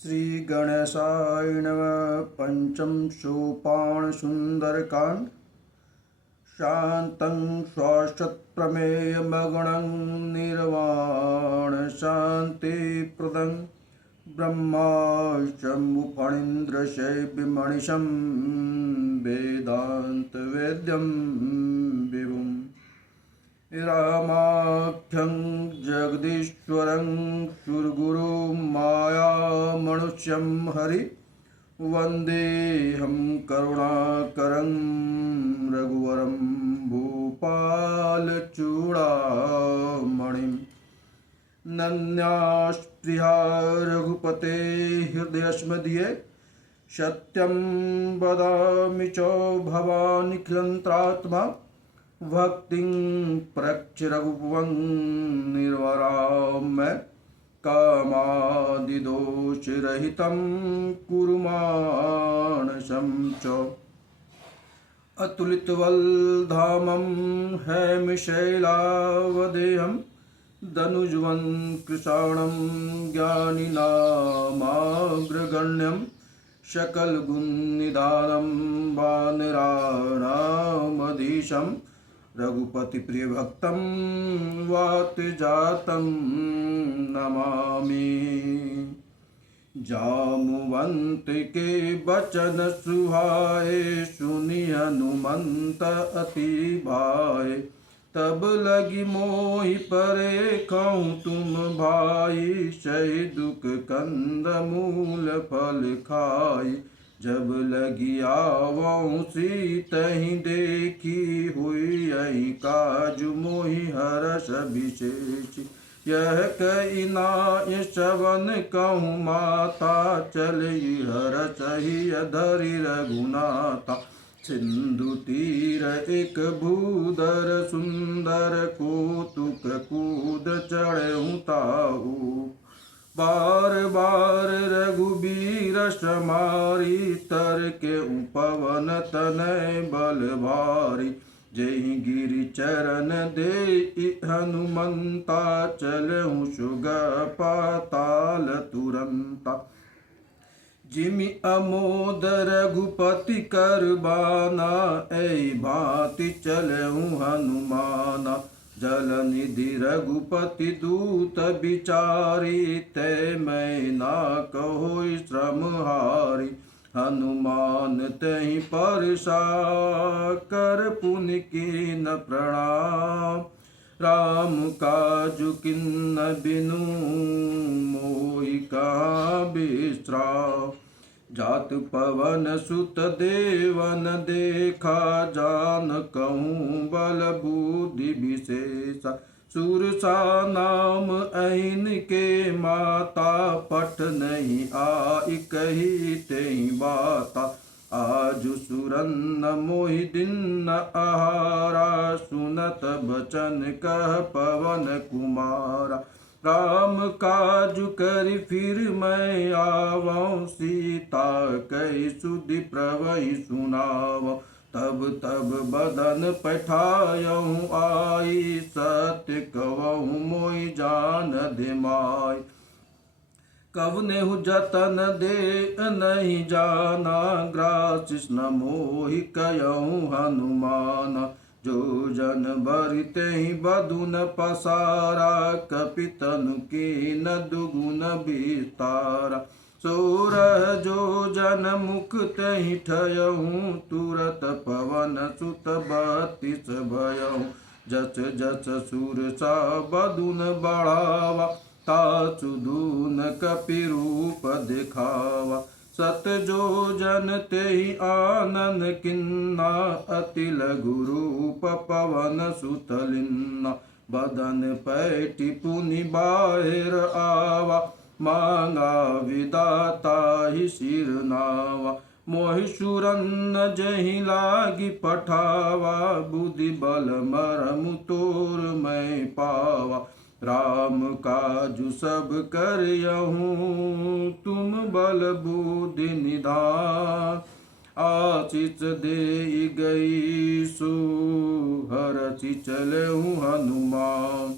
श्री गणेशाय नमः। पंचम सोपान सुंदरकांड। शांतं शाश्वतप्रमेयमगुणं निर्वाण शांतिप्रदं ब्रह्माष्टमुफणीन्द्रशैवमनिशं वेदान्तवेद्यं विभुम् रामाख्यं जगदीश्वरं सुरगुरुं मायामनुष्यं हरि वन्देऽहं करुणाकरं रघुवरं भूपालचूडामणिं नन्यास्पृहा रघुपते हृदयस्मदीये सत्यं वदामि च भवानिखिलन्त्रात्मा भक्तिं प्रक्ष रघुवं निर्वराम्य कामादिदोषरहितं कुरु मानसं च अतुलितबलधामं हैमिशैलावदेहं दनुज्वं कृशाणं ज्ञानिनामाग्रगण्यं सकलगुणनिधानं वानराणामधीशं रघुपतिप्रियभक्तं वातजातं नमामि। जामुवंत के बचन सुहाए सुनि हनुमंत अति भाए तब लगी मोहि परे कहूँ तुम भाई सही दुख कंद मूल फल खाई जब लगी आवऊँ सीतहि देखी हुई यही काजु मोहि हरष विशेष यह कही नाय श्रवण कहूँ माता चलई हरषहि धरि रघुनाथा सिंधु तीर एक भूधर सुंदर कौतुक कूद चढ़ऊँ ताहू बार बार रघुबीर समारी तर के पवन तनय बल भारी जय गिरि चरण दे हनुमंता चलऊँ सुग पाताल तुरंता जिमि अमोद रघुपति करबाना ऐ भांति चलऊँ हनुमाना जल निधि रघुपति दूत बिचारी तै मैं ना कहो श्रम हारी हनुमान तहि परसा कर पुनि कीन प्रणाम राम काजु किन्न बिनु मोहि कहाँ विश्राम जात पवन सुत देवन देखा जान कहूँ बल बुद्धि विशेषा सुरसा नाम ऐन के माता पट नहीं आई कही तेहि बाता आजु सुरन्न मोहि दिन आहारा सुनत बचन कह पवन कुमारा राम काजु करि फिर मैं आवऊँ सीता कही सुधि प्रवहि सुनावऊँ तब तब बदन पठायऊँ आई सत्य कहऊँ मोहि जान दे माय कवनेहु जतन दे नहीं जाना ग्रासिस न मोहि कयऊँ हनुमाना जो जन बरिते ही बधुन पसारा कपितनु की न दुगुन विस्तारा सोरह जो जन मुख तहि ठयऊँ तुरत पवन सुत बत्तीस भयऊँ जस जस सुरसा बधुन बढ़ावा तासु दून कपि रूप दिखावा सत जो जन तेहि आनन किन्ना अति लघु रूप पवन सुतलिन्ना बदन पैटि पुनि बाहिर आवा मांगा विदाता ही सिरनावा मोहि सुरन्न जहि लागी पठावा बुद्धि बल मरमु तोर मैं पावा राम काजु सब करयहूँ तुम बल बुद्धि निधान आशीष दे गई सुहरचि चलऊँ हनुमान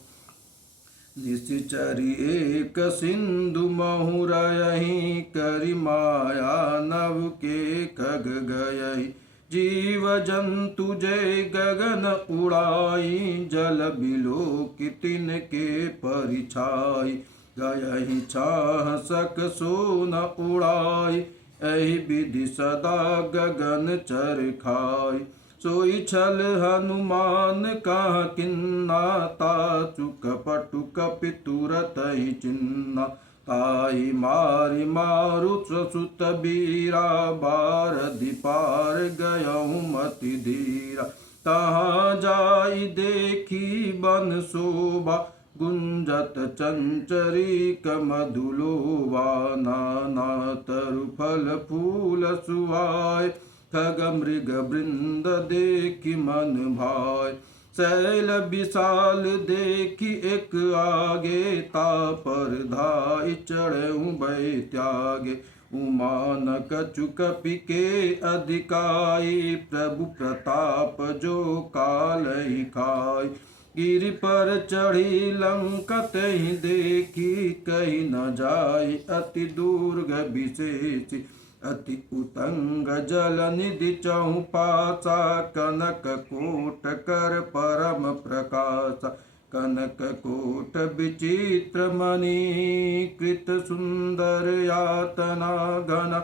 निश्चरी एक सिंधु महुरयहि करि माया नव के खग गयहि जीव जंतु जय गगन उड़ाई जल बिलो कितिन के परिछाई गयहि छाह सक सो न उड़ाई एहि विधि सदा गगन चर खाई सोई छल हनुमान कहा किन्ना ताचु कपटु कपि तुरत ही चिन्ना ताई मारि मारुत सुत बीरा बारधि पार गयहु मति धीरा तहाँ जाई देखी बन शोभा गुंजत चंचरीक मधुलोवा नाना तरु फल फूल सुहाय खग मृग वृंद देखी मन भाय शैल विशाल देखी एक आगे तापर धाई चढ़ऊ भय त्यागे उमान कछु कपि के अधिकाई प्रभु प्रताप जो काल ही खाई गिरि पर चढ़ी लंकत ही देखी कहीं न जाय अति दुर्ग विशेष अति उतंग जल निधि चौपाचा कनक कोट कर परम प्रकाश कनक कोट विचित्र मणि कृत सुंदर यातना घन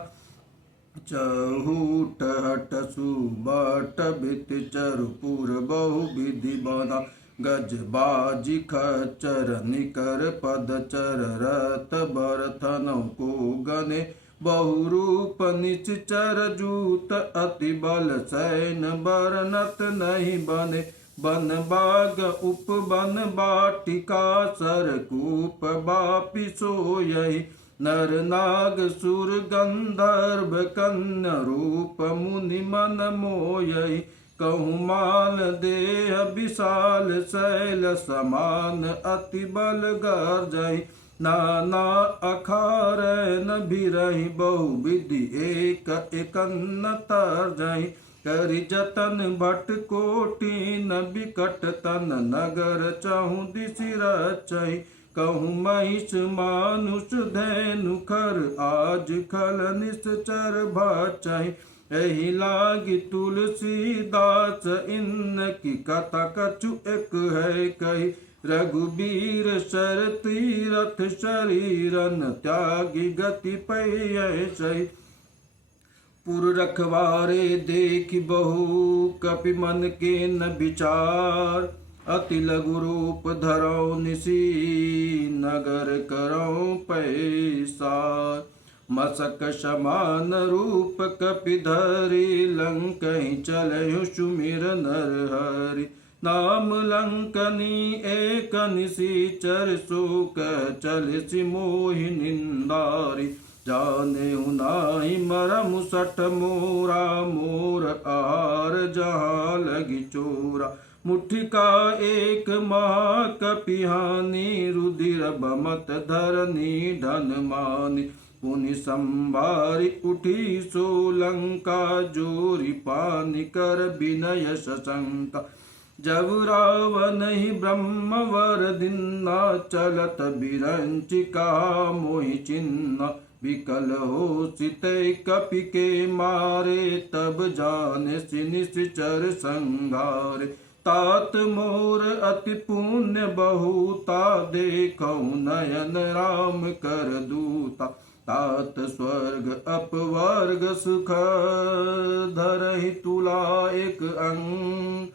चहूट हट सुबट बित चरुपुर बहु विधि बना गज बाजी खच्चर निकर पदचर रत बरथनों को गने बहुरूप निश्चर जूत अति बल सैन बरनत नहीं बने बन बाग उपवन बाटिका सरकूप बापि सोयहि नर नाग सुर गंधर्व कन्या रूप मुनि मन मोयहि कहूँ माल देह विशाल शैल समान अति बल गर्जहि नाना अखार न भिरहि बहु विधि एक एकन्न तरजहि करि जतन भट कोटि न बिकट तन नगर चहु दिशि रचहि कहूँ महिष मानुष धैनु खर आज खल निश्चर भचहि एहि लागी तुलसीदास इनकी कथा कछु एक है कही रघुबीर शर तीरथ शरीरन त्यागी गति पै पुर रखवारे देख बहु कपि मन के न विचार अति लघु रूप धरो निसी नगर करो पैसार मसक समान रूप कपि धरि लंक चलहु सुमिर नर हरि नाम लंकनी एक निशिचर शोक चलसि मोहि निंदारी जाने नाहि मरम सठ मोरा मोर आहार जहाँ लगी चोरा मुट्ठी का एक महाकपिहानी रुधिर बमत धरनी धन मानी पुनि संभारी उठी सोलंका जोरी पानी कर विनय सशंका जब रावण ही ब्रह्मवर दिन्ना चलत बिरंचिका मोहि चिन्ना विकल हो सितै कपि के मारे तब जाने निश्चर संगारे तात मोर अति पुण्य बहुता देखौ नयन राम कर दूता तात स्वर्ग अपवर्ग सुख धरहि तुला एक अंग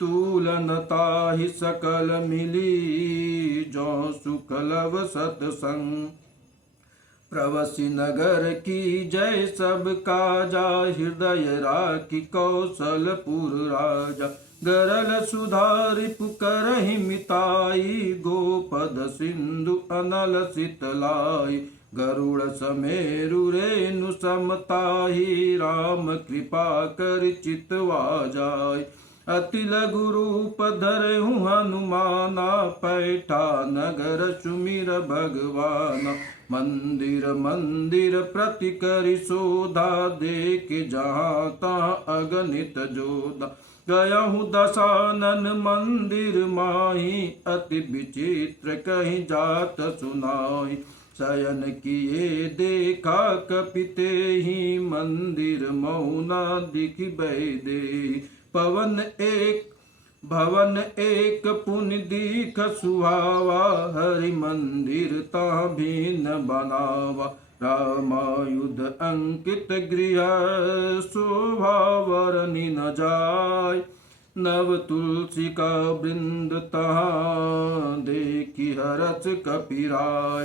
तुलनता ही सकल मिली जो सुकलव सतसंग प्रवसी नगर की जय सब काजा हृदय राखी कौशलपुर राजा गरल सुधारि पुकरहि मिताई गोपद सिंधु अनल शीतलाई गरुड़ समेरु रेणु समताही राम कृपा कर चितवा जाय अति लघु रूप धरहु हनुमाना पैठा नगर सुमिर भगवाना मंदिर मंदिर प्रति करि शोधा देख जहाँ तहाँ अगणित जोधा गयहु दशानन मंदिर माही, अति विचित्र कहीं जात सुनाई। शयन किए देखा कपिते ही, मंदिर मौना दिख दे। भवन एक पुण्य दीख सुहावा, हरि मंदिर ता भीन बनावा। रामायुध अंकित गृह, शोभा वरनि न जाय। नव तुलसी का वृंद तहाँ, देखी हरस कपिराय।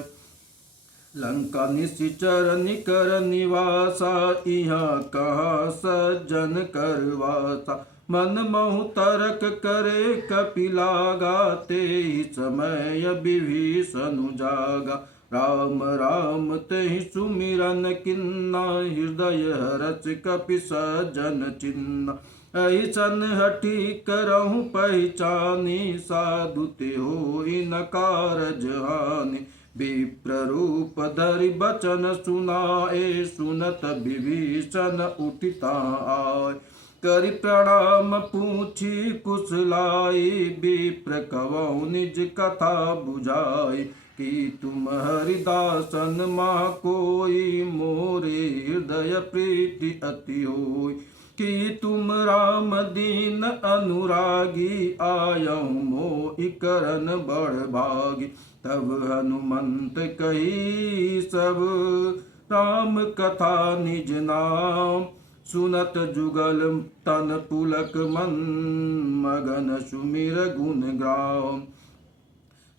लंका निश्चर निकर निवासा, यहाँ कहाँ सज्जन करवासा। मन महु तर्क करे कपिलागा, ते समय विभीषण जागा। राम राम तेहि सुमिरन किन्ना, हृदय हरच कपि सज्जन चिन्ना। ऐसन हठी करहु पहचानी, साधु ते होई न कारज हानि। विप्र रूप धरि बचन सुनाए, सुनत विभीषण उठिता आय। करि प्रणाम पूछी कुशलाई, विप्र कवौ निज कथा बुझाई। कि तुम हरिदासन माह कोई, मोरे हृदय प्रीति अति होई। कि तुम राम दीन अनुरागी, आयौ मोहि करन बड़ भागी। तब हनुमंत कही सब, राम कथा निज नाम। सुनत जुगल तन पुलक मन, मगन सुमिर गुण ग्राम।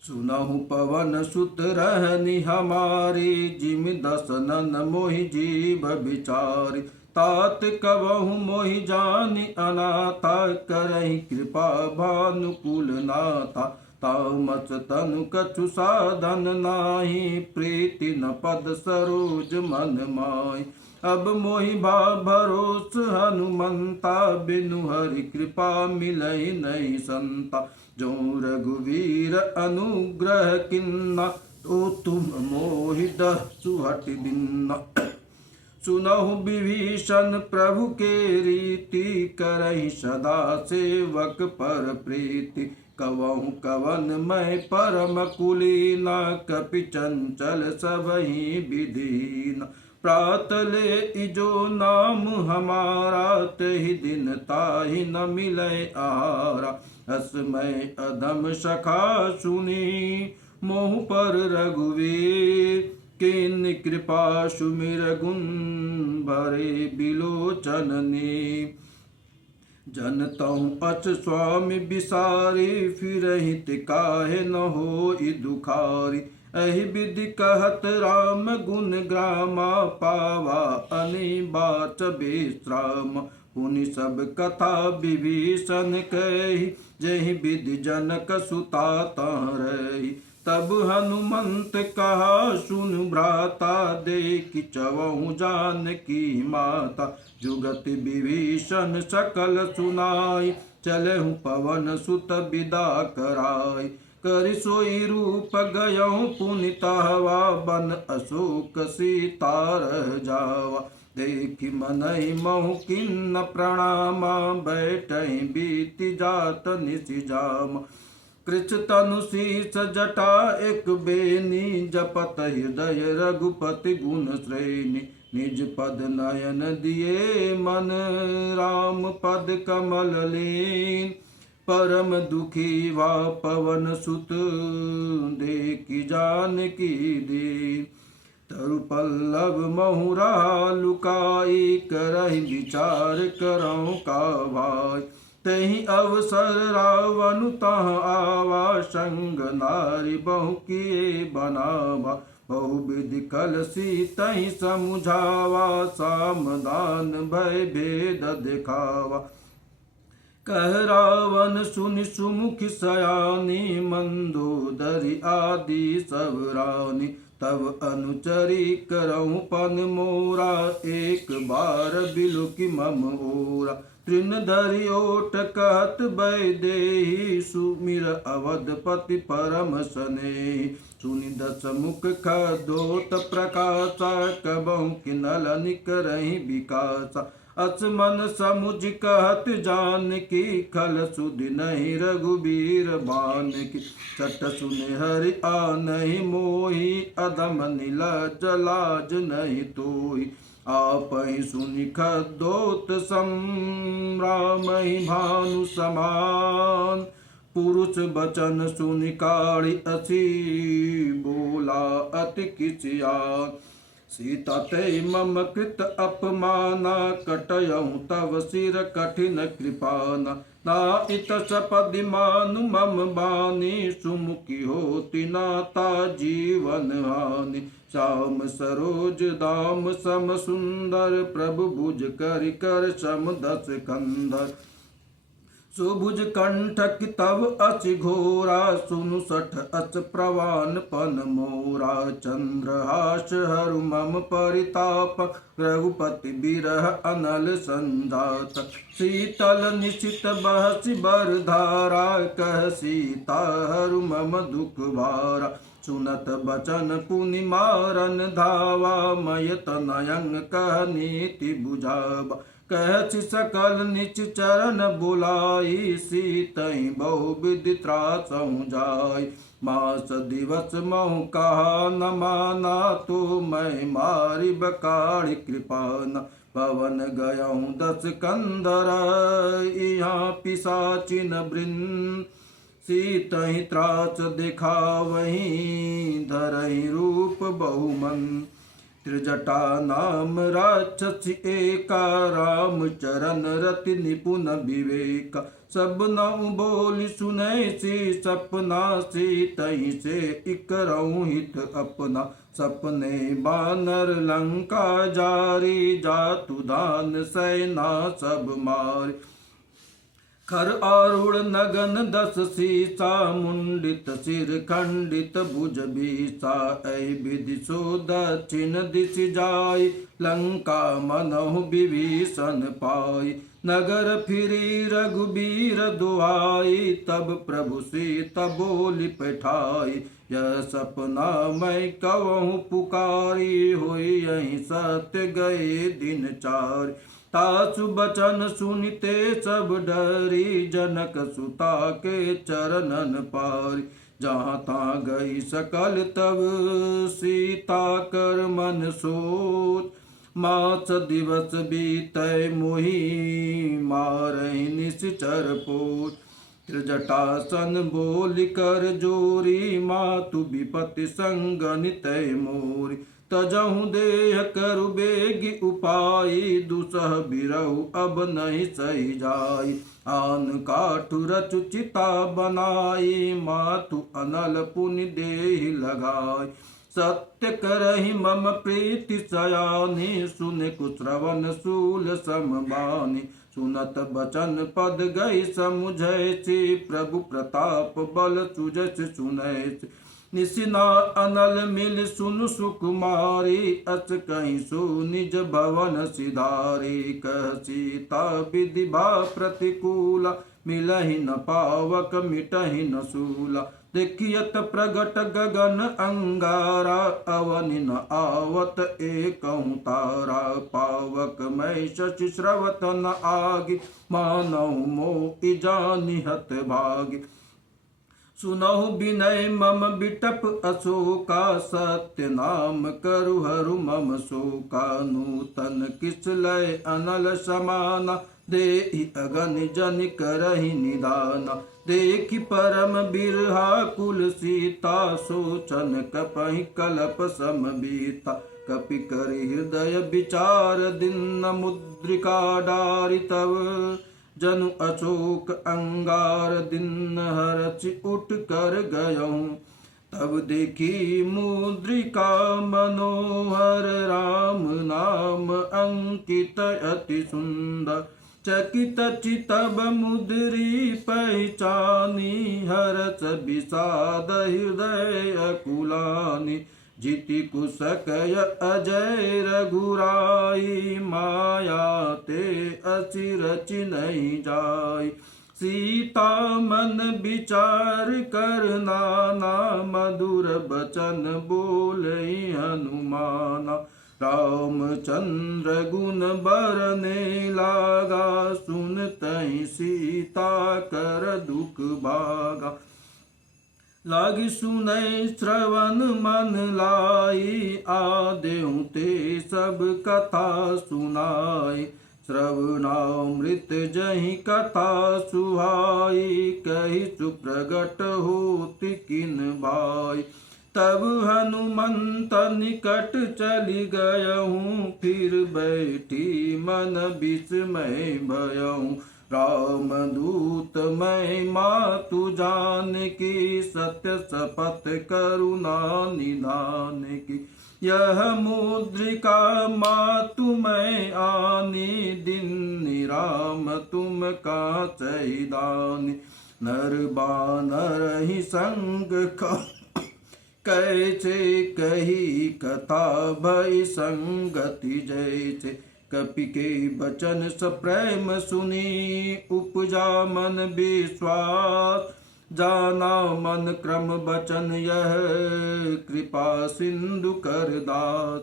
सुनहु पवन सुत रहनि हमारी, जिमि दसनन मोहि जीव विचारी। तात कबहु मोहि जानि अनाथा, करहि कृपा भानुकुल नाथा। तामस तनु कछु साधन नाही, प्रीति न पद सरोज मन माही। अब मोहि भरोस हनुमंता, बिनु हरि कृपा मिलहि नहीं संता। जो रघुवीर अनुग्रह किन्ना, तो तुम मोहि दसु हट बिन्ना। सुनहु विभीषण प्रभु के रीति, करहि सदा सेवक पर प्रीति। कवहु कवन मैं परम कुलीना, कपि चंचल सबहि विधीना। प्रात ले इजो नाम हमारा, तहि दिन ताहि न मिलै आहारा। असमय अधम सखा सुनी, मोह पर रघुवीर। किन कृपा सुमिर गुण, भरे बिलोचननी। जनतहु अच स्वामी बिसारी, फिरहि ते काहे न होई दुखारी। एहि विधि कहत राम गुण ग्रामा, पावा अनिबाच विश्राम। पुनि सब कथा विभीषण कही, जहि विधि जनक सुता तहाँ रही। तब हनुमंत कहा सुन भ्राता, देखि चवहु जानकी माता। जुगति विभीषण सकल सुनाई, चलहु पवन सुत विदा कराई। करि सोई रूप गयहु पुनि तहवा, बन अशोक सीता रह जावा। देखि मनहि महु किन्न प्रणामा, बैठहि बीति जात निशि जामा। कृछ तनु शीस जटा एक बेनी, जपत हृदय रघुपति गुण श्रेणी। निज पद नयन दिए मन, राम पद कमल लीन। परम दुखी वा पवन सुत, देखि जानकी दीन। तरु पल्लव महुरा लुकाई, करहि विचार करहु का भाई। तहि अवसर रावण तहाँ आवा, संग नारी बहु किए बनावा। बहुविधि कलसी तहि समुझावा, सामदान भय भेद दिखावा। कह रावण सुनि सुमुख सयानी, मंदोदरी आदि सब रानी। तब अनुचरी करहु पन मोरा, एक बार बिलुकि मम ओरा। तृण धरि ओट कहत वैदेही, सुमिर अवधपति परम स्नेही। सुनि दस मुख खदोत प्रकाशा, कबहु किनल निकरहि विकासा। असमन समुझ कहत जानकी, खल सुधि नहीं रघुबीर बानकी। सट सुन हरि आनहि मोहि, अधम नीलज लाज नहीं तोहि। आपहि सुनि खद्योत सम, रामहि भानु समान। पुरुष बचन सुनि काढ़ी असी, बोला अति किचियान। सीता ते मम कृत अपमाना, कटयहु तव सिर कठिन कृपाना। नाइत सपदि मानु मम बानी, सुमुखी होती नाता जीवन हानि। श्याम सरोज दाम सम सुंदर, प्रभु भुज कर कर सम दस कंदर। सुभुज कंठक तव अचि घोरा, सुनु सठ अच प्रवान पन मोरा। चंद्रहास हरु मम परिताप, रघुपति बिरह अनल संजात। शीतल निशित बहसि बर धारा, कह सीता हरु मम दुख भारा। सुनत बचन पुनि मारन धावा, मयत नयंग कह नीति बुझावा। कहछि सकल निच चरण बुलाई, सीतहि बहुविधि त्रासहु जाय। मास दिवस महु कहा न माना, तो मैं मारि बकाढ़ि कृपाना। पवन गयहु दस कंदर, यहाँ पिशाचिन वृंद। सीतहि त्रास दिखावहीं, धरहि रूप बहुमन। त्रिजटा नाम राक्षस एका, राम चरण रति निपुण विवेका। सब नौ बोल सुनै सी सपना, सीतहि से इकरहु हित अपना। सपने बानर लंका जारी, जातु दान सेना सब मारी। खर आरूढ़ नगन दस सीसा, मुंडित सिर खंडित भुज बीसा। ऐ विधि सो दक्षिण दिश जाय, लंका मनहु विभीषण पाई। नगर फिरी रघुबीर दुआई, तब प्रभु सीता बोली पैठाई। यह सपना मैं कवहु पुकारी, होई यहीं सत्य गए दिन चार। तासु बचन सुनिते सब डरी, जनक सुता के चरणन पारी। जहाँ ता गई सकल तब सीता कर मन सोच, मास दिवस बीतै मोहि मारहि निश्चर पोच। त्रिजटासन बोल कर जोरी, मातु विपति संगनितै मोरी। तजहु देह करु बेगी उपाई, दुसह बिरहु अब नहीं सही जाई। आन काठु रचु चिता बनाई, मातु अनल पुनि देहि लगाई। सत्य करहि मम प्रीति सयानी, सुन कुश्रवण शूल समबानी। सुनत बचन पद गई समुझैसी, प्रभु प्रताप बल सुजस सुनैसी। निसिना अनल मिल सुनु सुकुमारी, अच कहीं सो निज भवन सिधारी। कह सीता विधि भा प्रतिकूला, मिलहि न पावक मिटहि न सूला। देखियत प्रगट गगन अंगारा, अवनि न आवत एकहु तारा। पावक मैं शशि श्रवत न आगि, मानहु मोहि जानिहत भागी। सुनहु विनय मम बिटप अशोका, सत्य नाम करु हरु मम शोका। नूतन किस लय अनल समाना, देहि अगन जन करहि निदाना। देखि परम बिरहा कुल सीता, सोचन कपहि कलप सम बीता। कपि करि हृदय विचार दीन, मुद्रिका डारि तव जनु अशोक अंगार। दिन हरचि उठ कर गयहूँ, तब देखी मुद्रिका मनोहर। राम नाम अंकित अति सुंदर, चकित चितब मुद्री पहचानी। हरच विषाद हृदय अकुलानी, जिति कुशकय अजय रघुराई। माया ते अचि रचि नहीं जाय, सीता मन विचार कर नाना। मधुर बचन बोले हनुमाना, रामचंद्र गुण बरने लागा, सुनतहि सीता कर दुख भागा। लागी सुनै श्रवण मन लाई, आदेहु ते सब कथा सुनाई। श्रवणामृत जहि कथा सुहाई, कहि सुप्रगट होति किन भाई। तब हनुमंत निकट चली गयहूँ, फिर बैठी मन विस्मय भयहूँ। राम दूत मैं मातु जानकी, सत्य शपथ करुणा निधान की। यह मुद्रिका मातु मैं आनी, दिन राम तुम काचहि दानी। नर बानर ही संग कैसे कही कथा, भई संगति जैसे। कपि के बचन सप्रेम सुनी, उपजा मन विश्वास। जाना मन क्रम बचन यह, कृपा सिंधु कर दास।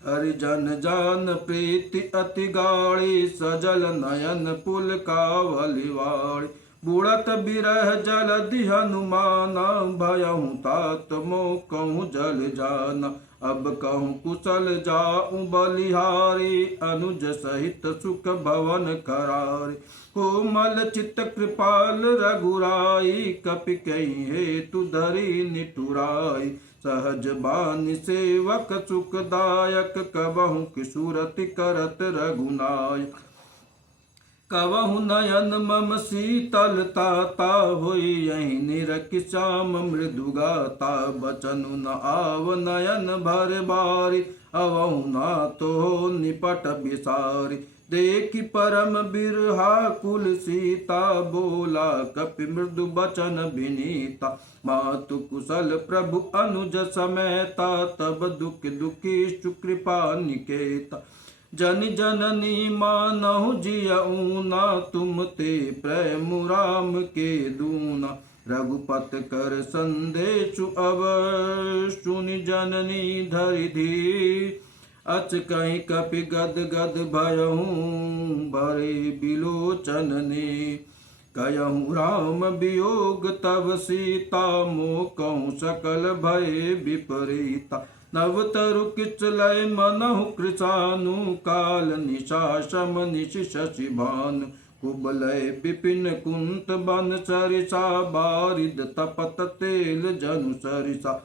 हरिजन जान प्रीति अति गाढ़ी, सजल नयन पुल कावलिवाड़ी। बुढ़त बिरह जलधि हनुमाना, भयहु तात मोह कहूँ जल जाना। अब कहूँ कुशल जाऊँ बलिहारी, अनुज सहित सुख भवन करारी। कोमल चित्त कृपाल रघुराई, कपि कहीं हेतु धरी निठुराई। सहज बानी सेवक सुखदायक, कबहु किशुरति करत रघुनायक। कवहु नयन मम शीतलता, होई यही निरखि श्याम मृदु गाता। बचनु न आव नयन भर बारी, अवहु ना तो निपट बिसारी। देखि परम बिरहा कुल सीता, बोला कपि मृदु बचन विनीता। मातु कुशल प्रभु अनुज समेता, तब दुख दुखी सुकृपा निकेता। जनि जननी मानहु जियऊ ना, तुम ते प्रेम राम के दूना। रघुपत कर संदेशु अवश्य, सुनि जननी धरि धीर। अच कहीं कपि गद गद भयहूँ, भरे बिलोचन ने। कयहूँ राम वियोग तब सीता, मोह कहूँ सकल भय विपरीता। नव तरु किचलय मनहु कृशानु, काल निशासम निशि शशि भानु। कुबलय विपिन कुंत बन सरिसा, बारिद तपत तेल जनु सरिसा।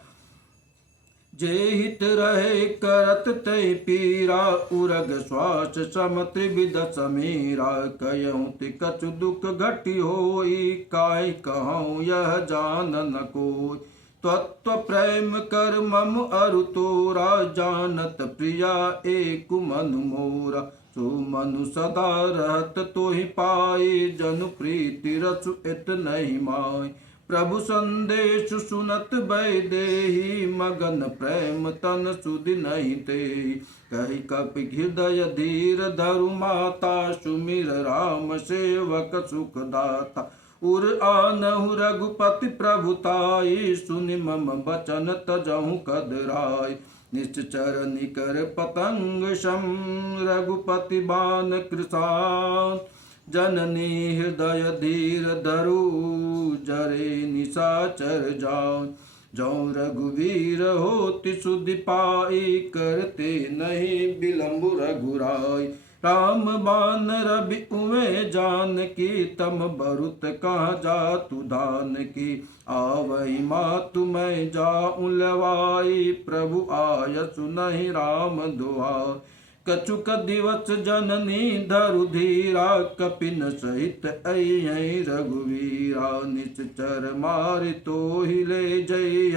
जे हित रहे करत तै पीरा, उरग श्वास सम त्रिविध समीरा। कयहूँ ति कछु दुख घटी होई, काई कहूँ यह जान न कोई। तत्व प्रेम कर मम अरु तोरा, जानत प्रिया एक मनु मोरा। सो मनु सदा रहत तोहि पाई, जनु प्रीति रसु इत नहीं माई। प्रभु संदेश सुनत वैदेही, मगन प्रेम तन सुधि नहीं तेहि। कहि कपि हृदय धीर धरु माता, सुमिर राम सेवक सुखदाता। उर आनहु रघुपति प्रभुताई, सुनि मम बचन तजहु कदराई। निश्चर निकर पतंग सम, रघुपति बान कृसान। जननी हृदय धीर धरु, जरे निशाचर जान। जौ रघुवीर होति सुधि पाई, करते नहीं विलम्ब रघुराई। राम बान रवि उमे जानकी, तम बरुत कहाँ जातु धान की। आवै मातु मैं जाऊँ लवाई, प्रभु आयसु नहीं राम दुआर। कछुक दिवस जननी धरु धीरा, कपिन सहित अई रघुवीरा। निश्चर मारि तो ही ले जई,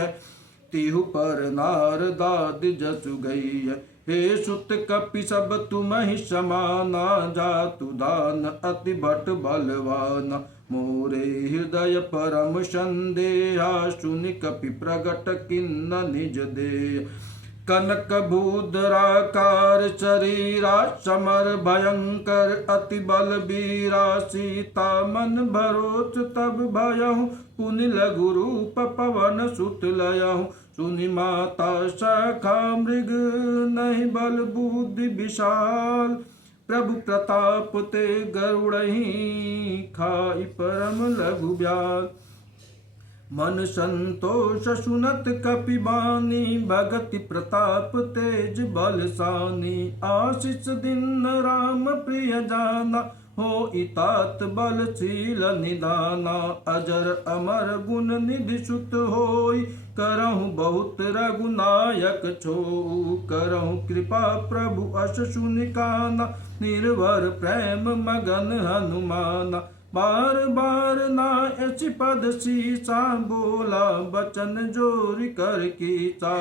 तिहु पर नारदाद जसु गई। हे सुत कपि सब तुमहि समाना, जातु दान अति भट बलवाना। मोरे हृदय परम संदेहा, सुनि कपि प्रगट किन्न निज देह। कनक भूधराकार शरीरा, समर भयंकर अति बलबीरा। सीता मन भरोस तब भयहु, पुनि लघु रूप पवन सुत लयहु। सुनि माता सखा मृग, नहीं बल बुद्धि विशाल। प्रभु प्रताप ते गरुड़हि खाई परम लघु ब्याज। मन संतोष सुनत कपि बानी भगति प्रताप तेज बलसानी। आशीष दिन राम प्रिय जाना हो इतात बलशील निदाना। अजर अमर गुण निधि सुत होई करहु बहुत रघुनायक छो। करहु कृपा प्रभु अस सुनिकाना निर्भर प्रेम मगन हनुमाना। बार बार नायच पद सीसा बोला बचन जोर कर कीसा।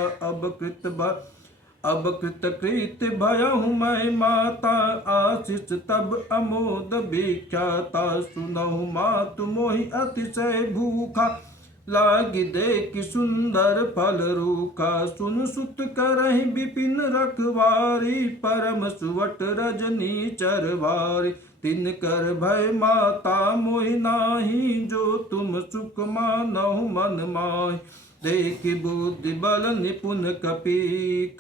अब कृत कृत भयहु मैं माता आशीष तब अमोद विख्याता। सुनहु मातु मोहि अतिशय भूखा लागी देख सुंदर फल रूखा। सुन सुत करहि विपिन रखवारी परम सुवट रजनी चरवारी। तिन कर भय माता मोहि नाही जो तुम सुख मानहु मन माहि। देख बुद्धि बल निपुण कपि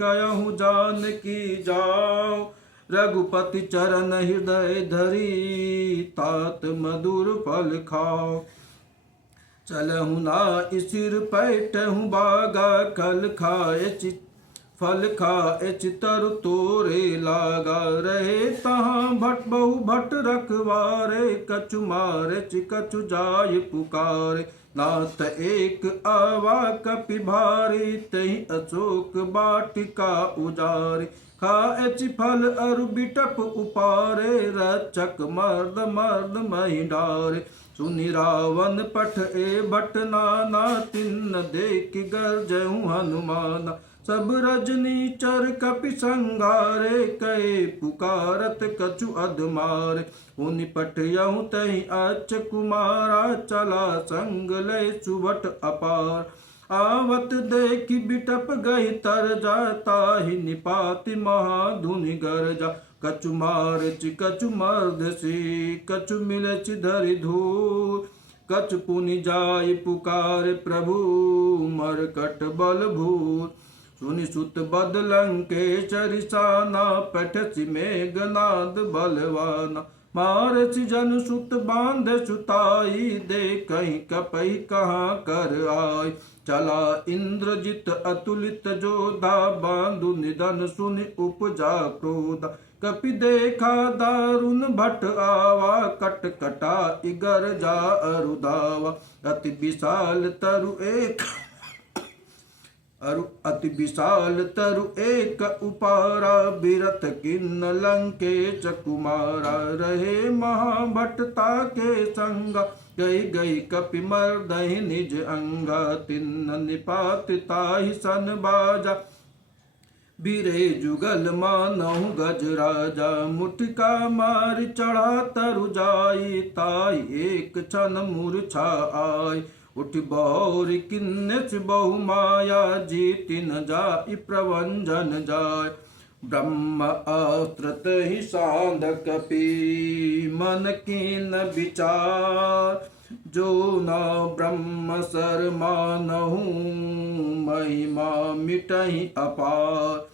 कयहु जानकी जाओ। रघुपति चरण हृदय धरी तात मधुर फल खाओ। चलहु ना सिर पैठहु बागा फल खाए चितर तोरे लागा। रहे तहाँ भट बहु भट रखवारे कछु मारे कछु जाय पुकारे। नाथ एक आवा कपि भारी तहि अशोक बाटिका उजारे। खाए फल अरु बिटप उपारे रक्षक मर्द मर्द महि डारे। सुनि रावण पठ ए भट नाना तिन्न देख गरजहु हनुमाना। सब रजनी चर कपि संघारे कहे पुकारत कछु अधमारे। उनि पठयहु तहि अच्छ कुमारा चला संग लय सुभट अपार। आवत देखि बिटप गई तर जाता ही निपाति महाधुनि गरजा। कछु मारचि कछु मर्दसी कछु मिलचि धरि धूर। कछु पुनि जाय पुकार प्रभु मरकट बल भूर। सुनि सुत बद लंकेशरि साना पठसि मेघनाद बलवाना। मारसि जन सुत बांध सुताई दे कहीं कपहि कहाँ कर आय। चला इंद्रजित अतुलित जोधा बांधु निधन सुनि उपजा क्रोध। कपि देखा दारुण भट आवा कट कटा इगर जा अरुदावा। अति विशाल तरु एक उपारा बिरथ किन्न लंकेश कुमारा। रहे महाभट्टा के संगा गई कपि मर्दहि निज अंगा। तिन्न निपात ताहि सन बाजा बीरे जुगल मानहु गज राजा। मुठिका मारि चढ़ा तरु जाई ताई एक क्षण मूर्छा आय। उठ बौर किन्नस बहु माया जीति न जाई प्रवंजन जाय। ब्रह्म अस्त्रत ही सांध कपि मन कीन विचार। जो न ब्रह्म सर मानहु महिमा मिटहि अपार।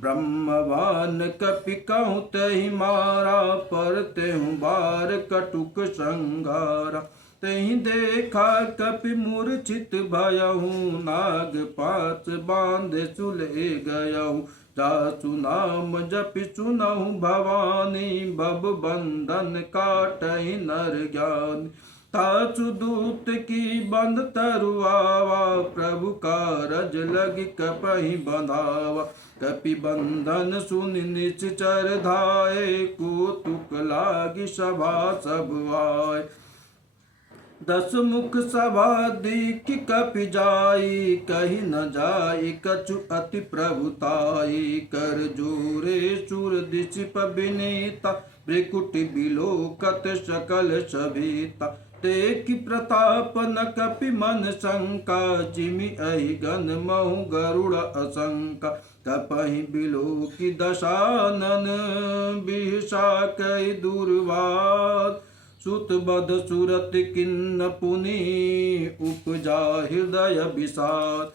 ब्रह्मवान कपि कहूँ तहि मारा पर तेहु बार कटुक संगारा। तहि देखा कपि मूर्छित भयहु नाग पास बांध सुले गयहु। जासु नाम जपि सुनहु भवानी भव बंधन काटहि नर ज्ञानी। तासु दूत की बंद तरुआवा प्रभु कारज लगी कपहि बंधावा। कपि बंधन सुनि निश्चर धाये कौतुक लागी सभा सब आय। दस मुख सभा दीख कपि जाई कही न जाई कछु अति प्रभुताई। कर जोरे सुर दिशिप विनीता भृकुटि बिलोकत सकल सभीता। देखि प्रताप न कपि मन शंका जिमि अहि गन महु गरुड़ असंका। कपहि बिलोकि दशानन बिहसा कहि दुर्वाद। सुत बध सुरत किन्न पुनि उपजा हृदय विषाद।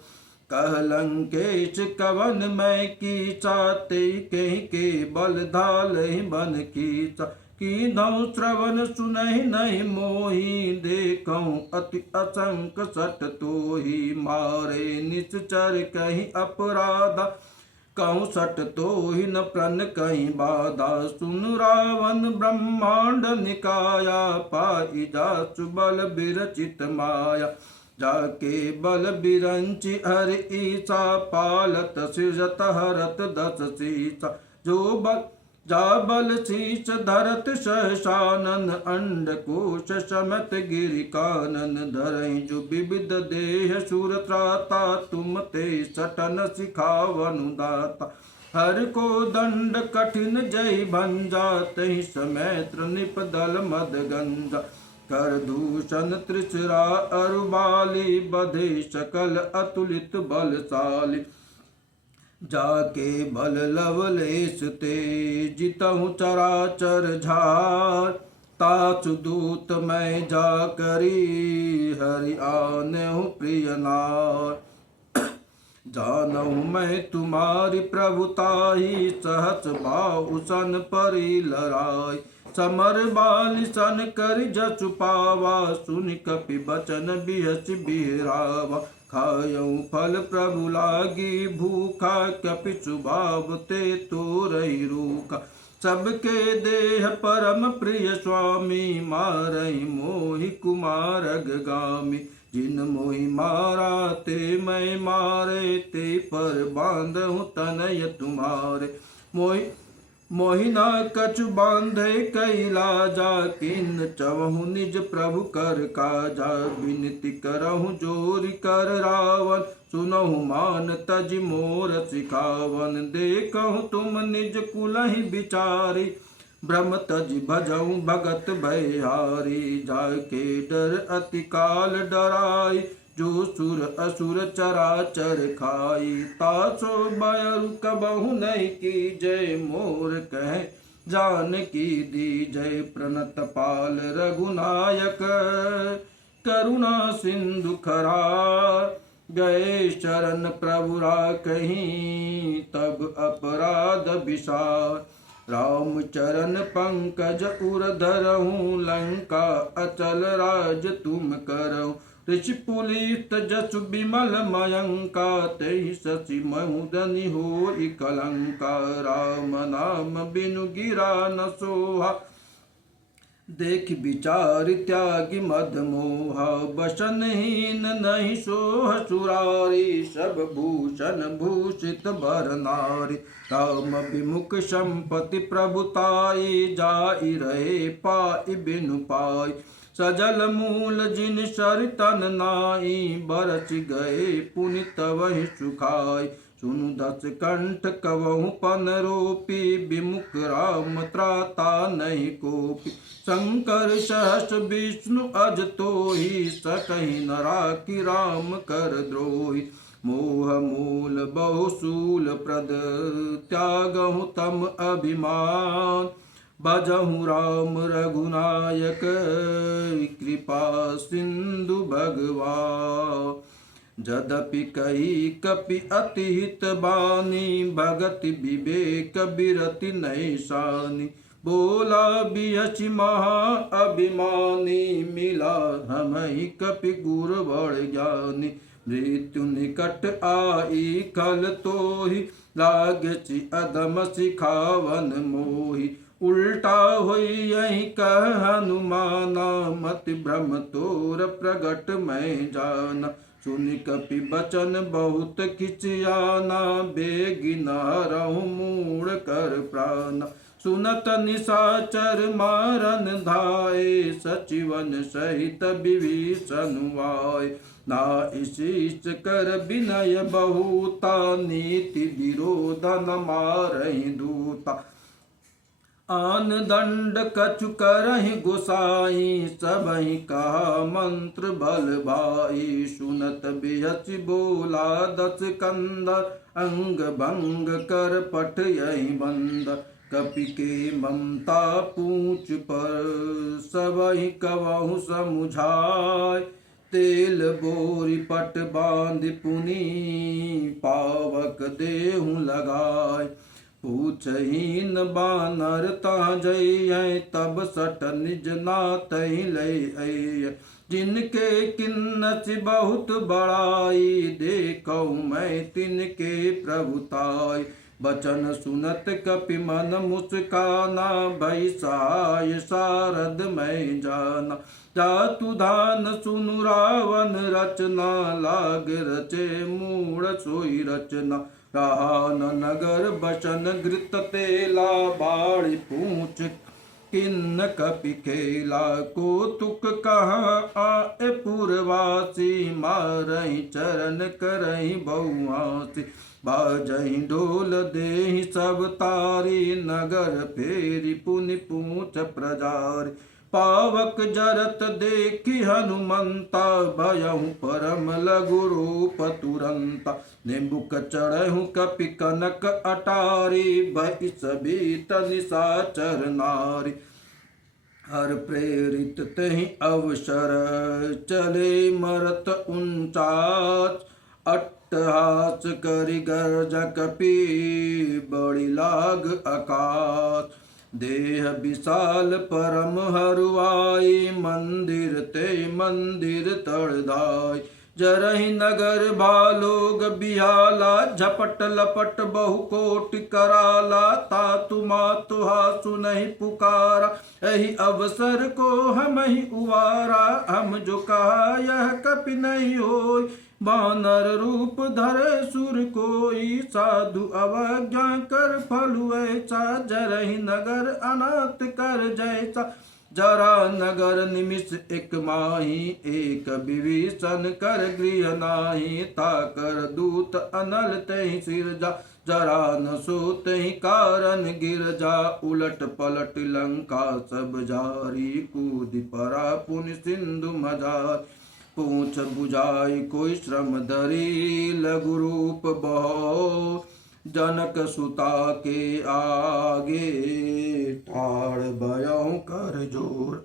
कह लंकेश कवन मैं की चाते कहीं के बल धाल बन की चा की नौ श्रवण सुनहि नहीं मोही देखऊँ अति असंक सट तो ही मारे निश्चर कहीं अपराधा कहूँ सट तो ही न प्रण कहीं बाधा सुन रावण ब्रह्मांड निकाया पाई जा सुबल विरचित माया जाके बल बिरंचि हर ईसा पालत सृजत हरत दस सीसा जो बल जा बल शीश धरत सहसानन अंडकोश समत गिरि कानन धरई जो विविध देह सुर त्राता तुम ते सटन सिखावनु दाता हर को दंड कठिन जय भंजा तहि समेत्र निपदल मद गंजा कर दूषण त्रिसरा अरुबाली बधे सकल अतुलित बलशाली जाके बल लवलेश ते जितहु चराचर झार ताचु दूत मैं जा करी हरि आनेहु प्रिय नार जानहु मैं तुम्हारी प्रभुताई सहस बाहु सन परी लड़ाई समर बाल सन कर जचु पावा सुन कपि बचन बिहस बिहरावा खायऊ फल प्रभु लागी भूखा कपि सुभाव ते तो रही रूखा सबके देह परम प्रिय स्वामी मारई मोहि कुमार गामी जिन मोहि मारा ते मैं मारे ते पर बांधहु तनय तुम्हारे मोहिना कछु बांधे कैला जा किन चवहु निज प्रभु कर काजा विनती करहु जोरि कर रावण सुनहु मान तज मोर सिखावन देखहु तुम निज कुलहि विचारी ब्रह्म तज भजऊ भगत भयहारी जाके डर अति काल डराई जो सुर असुर चराचर खाई तासो बयरु कबहु नहीं की जय मोर कह जान की दी जय प्रणत पाल रघुनायक करुणा सिंधु खरा गए शरण प्रभु कहीं तब अपराध विसार राम चरण पंकज उर धरहूँ लंका अचल राज तुम करहूँ ऋषि पुलित जसु विमल मयंका तेहि शशि महुदनि हो कलंका राम नाम बिनु गिरा न सोहा देख विचार त्यागी मद मोहा बसनहीन नहीं सोह सुरारी सब भूषण भूषित बर नारी राम विमुख संपत्ति प्रभुताई जाई रहे पाई बिनु पाई सजल मूल जिन सर तन नाई बरस गए पुनित वही सुखाय सुनु दस कंठ कवहु पन रोपी विमुख राम त्राता नहीं कोपी शंकर सहस विष्णु अज तोहि सकहि न राखी राम कर द्रोही मोह मूल बहुशूल प्रद त्यागहु तम अभिमान भजहु राम रघुनायक कृपा सिंधु भगवान जदपि कही कपि अतिहित बानी भगति विवेक बिरति नैशानी बोला बियचि महा अभिमानी मिला हमहि कपि गुर बड़ ज्ञानी मृत्यु निकट आई कल तोहि लागछि अधम सिखावन मोहि उल्टा होई यही कह हनुमाना मति भ्रम तोर प्रगट मैं जाना सुनि कपि बचन बहुत खिचियाना बेगी न रहु मूढ़ कर प्राण सुनत निशाचर मारन धाये सचिवन सहित विभीषण वाय ना इसीच कर विनय बहुता नीति विरोध न मारहि दूता आन दंड कछु करहि गोसाई सबहि कहा मंत्र बल भाई सुनत बिहचि बोला दस कंदर अंग भंग कर पट यही बंद कपि के ममता पूछ पर सबहि कवहु समुझाय तेल बोरी पट बांध पुनि पावक देहु लगाय। पूछहीन बानर ता जय तब सट निज नाथ लय। जिनके किन्नस बहुत बड़ाई देखौ मैं तिनके प्रभुताय। बचन सुनत कपि मन मुस्काना भई सहाय सारद मैं जाना। जातु धान सुनु रावण रचना लाग रचे मूढ़ सोई रचना। रहा न नगर बचन घृत तेला बाड़ी पूछ किन्न कपि खेला। कौतुक कहाँ आए पुरवासी मारहि चरण करहि बहुआसी। बाजहि ढोल देहि सब तारी नगर फेरी पुनि पूछ प्रजारी। पावक जरत देखि हनुमंता भयहु परम लघु रूप तुरंता। निम्बुक चढ़हु कपि कनक अटारी भई सभीत निशाचर नारी। हर प्रेरित तहि अवसर चले मरत उनचास। अट्टहास करि गर्ज कपि बड़ी लाग आकाश। देह विशाल परम हरुआई मंदिर ते मंदिर तड़धाय। जरहि नगर भालोग बिहाला झपट लपट बहु कोटि कराला। तातु मातु हासु नहीं पुकारा यही अवसर को हम ही उवारा। हम जो कहा यह कपि नहीं होय बानर रूप धरे सुर कोई। साधु अवज्ञा कर फलु ऐसा जरहि नगर अनाथ कर जैसा। जरा नगर निमिष एक माही एक विभीषण कर गृह नाही। ताकर दूत अनल तहि सिरजा जरा न सो तहि कारण गिर जा। उलट पलट लंका सब जारी कूद परा पुनि सिंधु मजार। पूछ बुझाई कोई श्रम धरी लघु रूप बहो। जनक सुता के आगे ठाड़ भयउ कर जोर।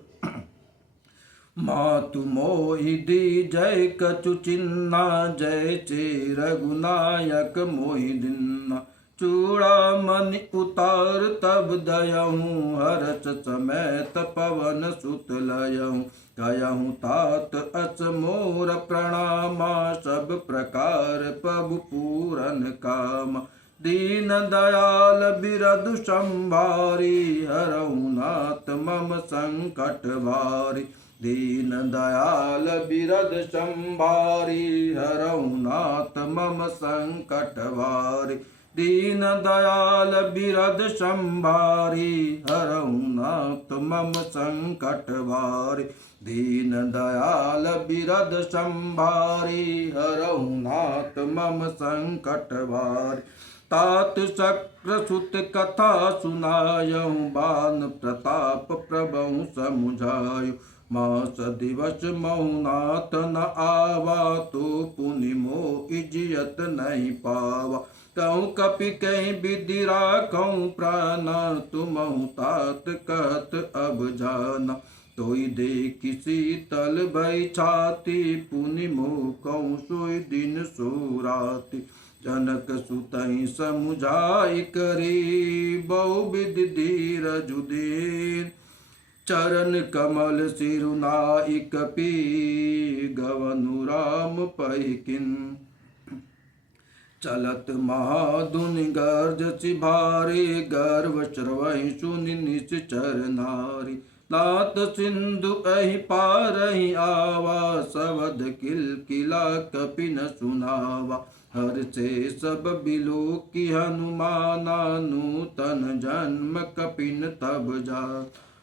मातु मोहि दी जय कछु चिन्ना जय चे रघुनायक मोहि दिन्ना। चूड़ामणि उतार तब दयहूँ हर्ष समेत पवन सुत लयहूँ। कयहूँ तात अस मोर प्रणामा सब प्रकार प्रभु पूरन कामा। दीन दयाल बिरधु संभारी हरहु नाथ मम संकट भारी। दीन दयाल बिरध संभारी हरहु नाथ मम संकट भारी। दीन दयाल बिरध संभारी हरहु नाथ मम संकट भारी। दीन दयाल बिरध संभारी हरहु नाथ मम संकट भारी। तात शक्र सुत कथा सुनायऊ बान प्रताप प्रभु समुझायु। मास दिवस महुनाथ न आवा तो पुनि मोहि जियत नहीं पावा। कहूँ कपि कहीं विधि राखऊँ प्राणा तुमहु तात कहत अब जाना। तोई देखि शीतल भई छाती पुनि मोह कहूँ सोई दिन सो राति। जनक सुतहि समुझाई करी बहुविधि धीरजु दीन। चरण कमल सिरुनाई कपि गवनु राम पैकिन। चलत महाधुनि गर्जसि भारी गर्व श्रवहि सुनि निश्चर नारी। नाथ सिंधु अहि पारहि आवा सवध किलकिला कपि न सुनावा। हर से सब बिलो की हनुमाना नूतन जन्म कपिन तब जा।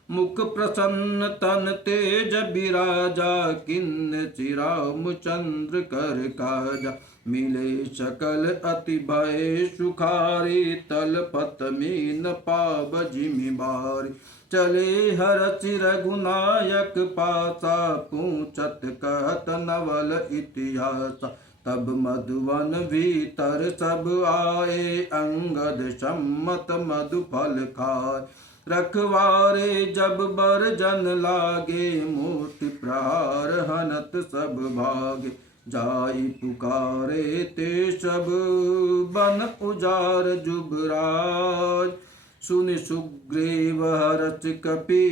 मुख प्रसन्न तन तेज बिराजा किन्न चिराम चंद्र कर काजा। मिले सकल अति भय सुखारी तलपत मीन पाव जिमि बारी। चले हरषि रघुनायक पासा पूछत कहत नवल इतिहासा। तब मधुवन भीतर सब आए अंगद सम्मत मधु फल खाए। रखवारे जब बरजन लागे, मूर्ति प्रहार हनत सब भागे। जाई पुकारे ते सब बन उजार जुबराज, सुनि सुग्रीव हरच कपि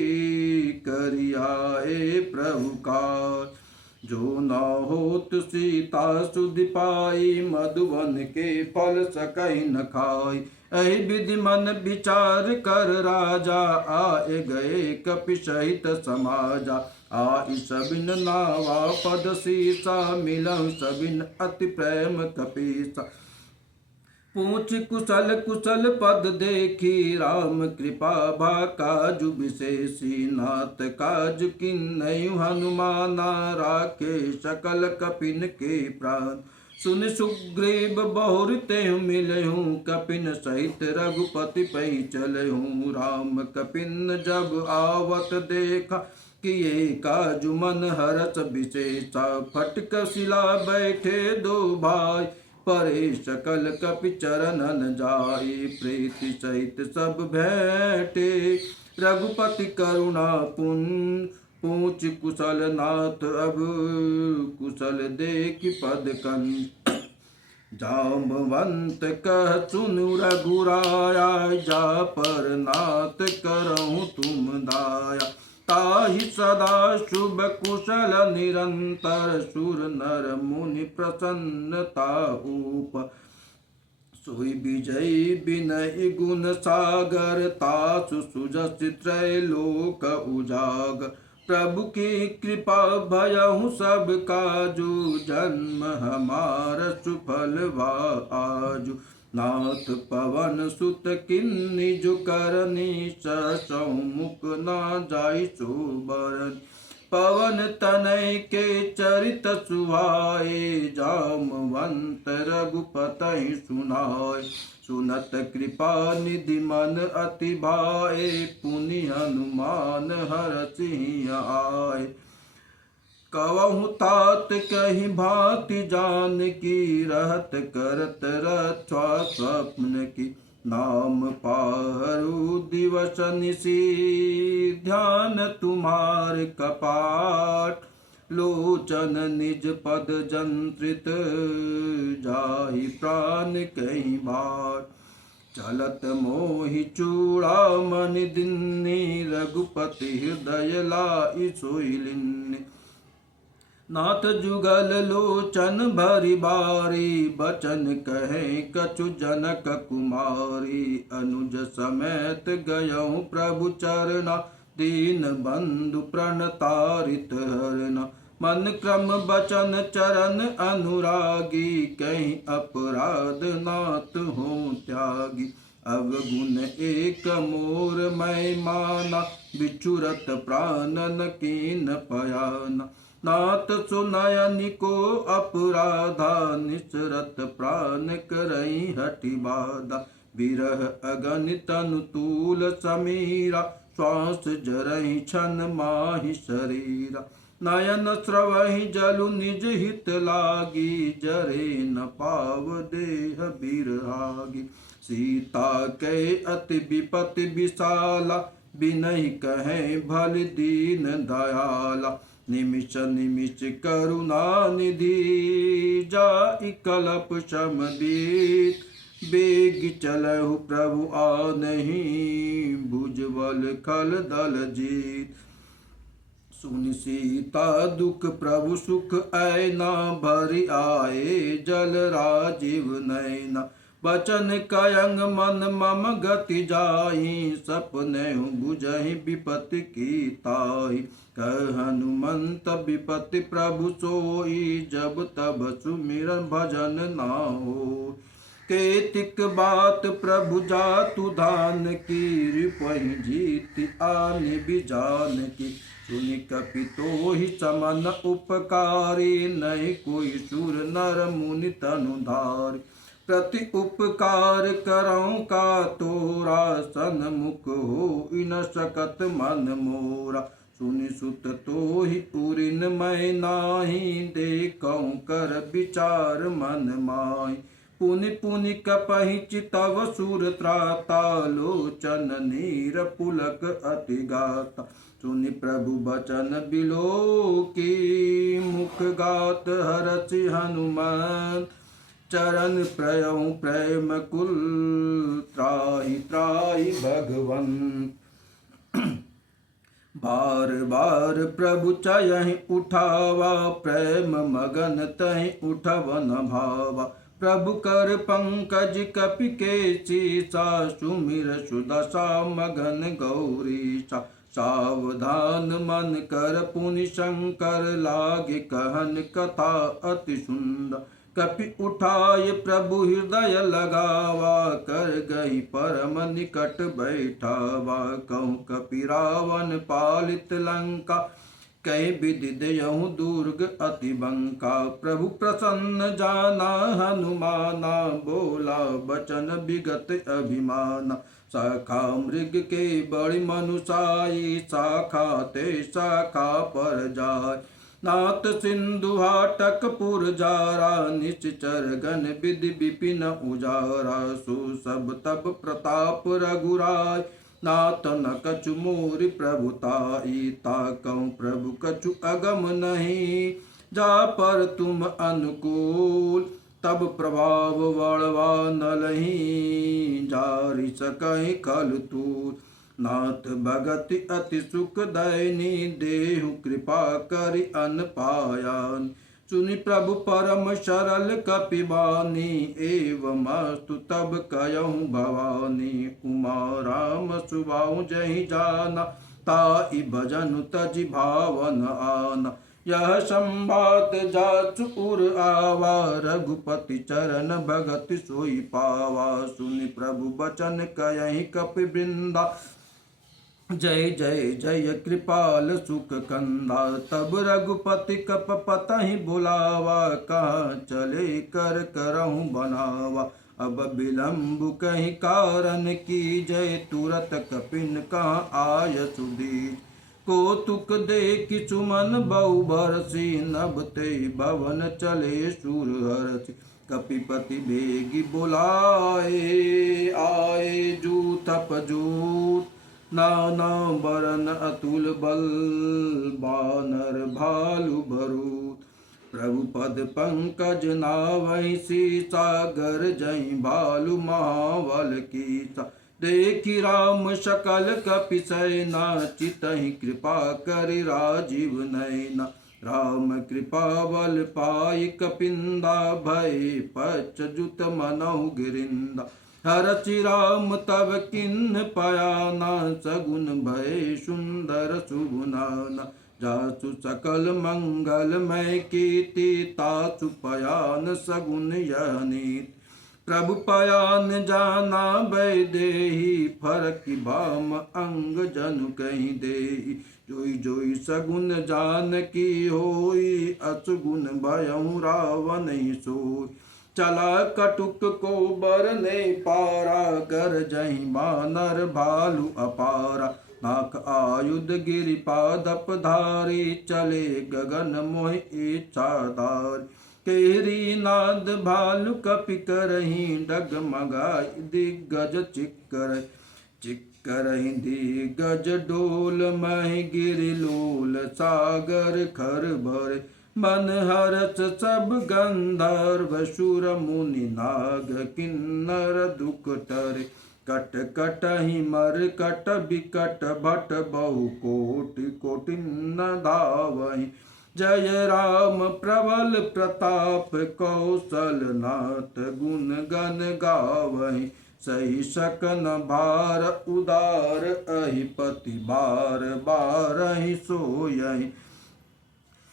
करियाए प्रभु काज। जो न होत सीता सुधि पाई, मधुवन के फल सकहि न खाई। ऐ विधि मन विचार कर राजा, आए गए कपि सहित समाजा। आई सबिन नावा पद सीसा, मिलहु सबिन अति प्रेम कपीसा। पूछ कुशल कुशल पद देखी, राम कृपा भा काजु विशेषी। नाथ काज किन्नयु हनुमाना, राखे सकल कपिन के प्राण। सुन सुग्रीव बहुर तेहु मिलहु, कपिन सहित रघुपति पै चलहु। राम कपिन जब आवत देखा, किए काजु मन हरस विशेषा। फटक शिला बैठे दो भाई, परे सकल कपि चरणन जाई। प्रीति सहित सब भेंटे, रघुपति करुणा पुन। पूछ कुशल नाथ अब कुशल देख पद कंठ। जाम्बवंत कह सुनु रघुराया, जा पर नाथ करहु तुम दाया। ताहि सदा शुभ कुशल निरंतर, सुर नर मुनि प्रसन्नता ऊपर। सोई विजयी विनय गुण सागर, तासु सुजस त्रैलोक उजागर। प्रभु की कृपा भयहु सब काजू, जन्म हमार सुफल वा आजू। नाथ पवन सुत किन्नी जो करनी, ससौ मुख ना जाई सोबरन। पवन तनय के चरित सुहाए, जामवंत रघुपति सुनाए। सुनत कृपा निधि मन अति भाए, पुनि हनुमान हरषि आए। कवहु तात कहीं भांति जान की, रहत करत रक्षा स्वप्न की। नाम पाहरु दिवस निशि, ध्यान तुम्हार कपाट। लोचन निज पद जंत्रित, जाहि प्राण कहीं बाट। चलत मोहि चूड़ामणि दिन्नी, रघुपति हृदय लाई सोई लिन्नी। नाथ जुगल लोचन भरि बारी, बचन कहे कछु जनक कुमारी। अनुज समेत गयहु प्रभु चरना, दीन बंधु प्रणतारित हरना। मन क्रम बचन चरण अनुरागी, कहीं अपराध नाथ हो त्यागी। अवगुण एक मोर मैं माना, बिछुरत प्राणन कीन पयाना। नाथ सुनयनि को अपराधा, निसरत प्राण करई हठि बाधा। विरह अगणित अनुतूल समीरा, श्वास जरहि छन माहि शरीरा। नयन स्रवहि जलु निज हित लागी, जरे न पाव देह बिरहागी। सीता कै अति विपति विशाला, बिनहि कहे भल दीन दयाला। निमिष निमिष करुणा निधि, जाई कलप शम बीत। बेग चलहु प्रभु आनहि, भुजबल खल दल जीत। सुनि सीता दुख प्रभु सुख ऐना, भरि आए जल राजीव नैना। बचन कयंग मन मम गति जाई, सपनेहु बुझहि विपति की ताई। कह हनुमंत विपति प्रभु सोई, जब तब सुमिरन भजन ना हो। केतिक बात प्रभु जातु धान की, रिपहि जीति आनि बिजान की। सुनि कपि तोहि समन उपकारी, नहीं कोई सुर नर मुनि तनु धारी। प्रति उपकार करऊं का तोरा, सन्मुख हो इन सकत मन मोरा। सुनि सुत तोहि पुरिन मैं नाही, देखऊं कर विचार मन माय। पुनि पुनि कपहि चितव सुर त्राता लोचन नीर पुलक अति गाता सुनि प्रभु बचन बिलो की मुख गात हरसि हनुमान चरण प्रयऊ प्रेम कुल त्राहि त्राहि भगवंत बार बार प्रभु चयहि उठावा प्रेम मगन तहि उठवन भावा प्रभु कर पंकज कपि के शीसा सुमिर सुदशा मगन गौरीशा सावधान मन कर पुनि शंकर लागे कहन कथा अति सुंदर कपि उठाय प्रभु हृदय लगावा कर गई परम निकट बैठावा कहूँ कपि रावण पालित लंका कई विधि देयहु दुर्ग अति बंका प्रभु प्रसन्न जाना हनुमाना बोला बचन विगत अभिमाना शाखा मृग के बड़ी मनुषाई शाखा ते शाखा पर जाय नाथ सिंधु हाटकपुर जारा निश्चर गण विधि विपिन उजारा सो सब तब प्रताप रघुराय नाथ न कछु मोरि प्रभुताई ताकऊँ प्रभु कछु अगम नहीं जा पर तुम अनुकूल तब प्रभाव वड़वा नलही जारि सकहि कल तूल नाथ भगति अति सुख दैनी देहु कृपा करि अन पायान सुनि प्रभु परम सरल कपिबानी एवमस्तु तब कयहु भवानी उमा राम सुबाहु जहि जाना ताई भजनु तजि भावन आना यह संवाद जाचु उर आवा रघुपति चरण भगति सोई पावा सुनि प्रभु बचन कयहि कपि वृंदा जय जय जय कृपाल सुख कंदा तब रघुपति कप पतहि बुलावा कहाँ चले कर करहूँ बनावा अब विलम्ब कहीं कारण की जय तुरत कपिन कहाँ आय सुधीर कौतुक देख सुमन बहु बरसी नभ ते भवन चले सुर हरसी कपिपति बेगी बुलाए आए जूथप जूत नाना बरन अतुल बल बानर भालु भरूत प्रभु पद पंकज नावहि सागर जय भालु महाबल कीसा देखि राम सकल कपि सैना चितहि कृपा करि राजीव नैना राम कृपा बल पाई कपिंदा भय पच जुत मनहु गिरिंदा हरचि राम तब किन्न पयाना सगुन भय सुंदर सुगुनाना जासु सकल मंगलमय कीर्ति तासु पयान सगुन यह नीति प्रभु पयान जाना भय देहि फरकि भाम अंग जनु कहीं देहि जोई जोई सगुन जान की होई असुगुन भयउ रावण सोई चला कटुक को बरने पारा कर जही बानर भालु अपारा नाक आयुध गिरिपादप धारी चले गगन मोहि इच्छाधारी केरी नाद भालु कपि करही डगमगाई दिग्गज चिक्करहि दिग्गज डोल महि गिरिलोल सागर खर भरे मन हरच सब गंधर्व सुर मुनि नाग किन्नर दुख टरे कट कटहि मर कट बिकट भट बहु कोटि कोटि न धावहि जय राम प्रबल प्रताप कौशल नाथ गुण गण गावहि सही सकन भार उदार अहि पति बार बारहि सोयहि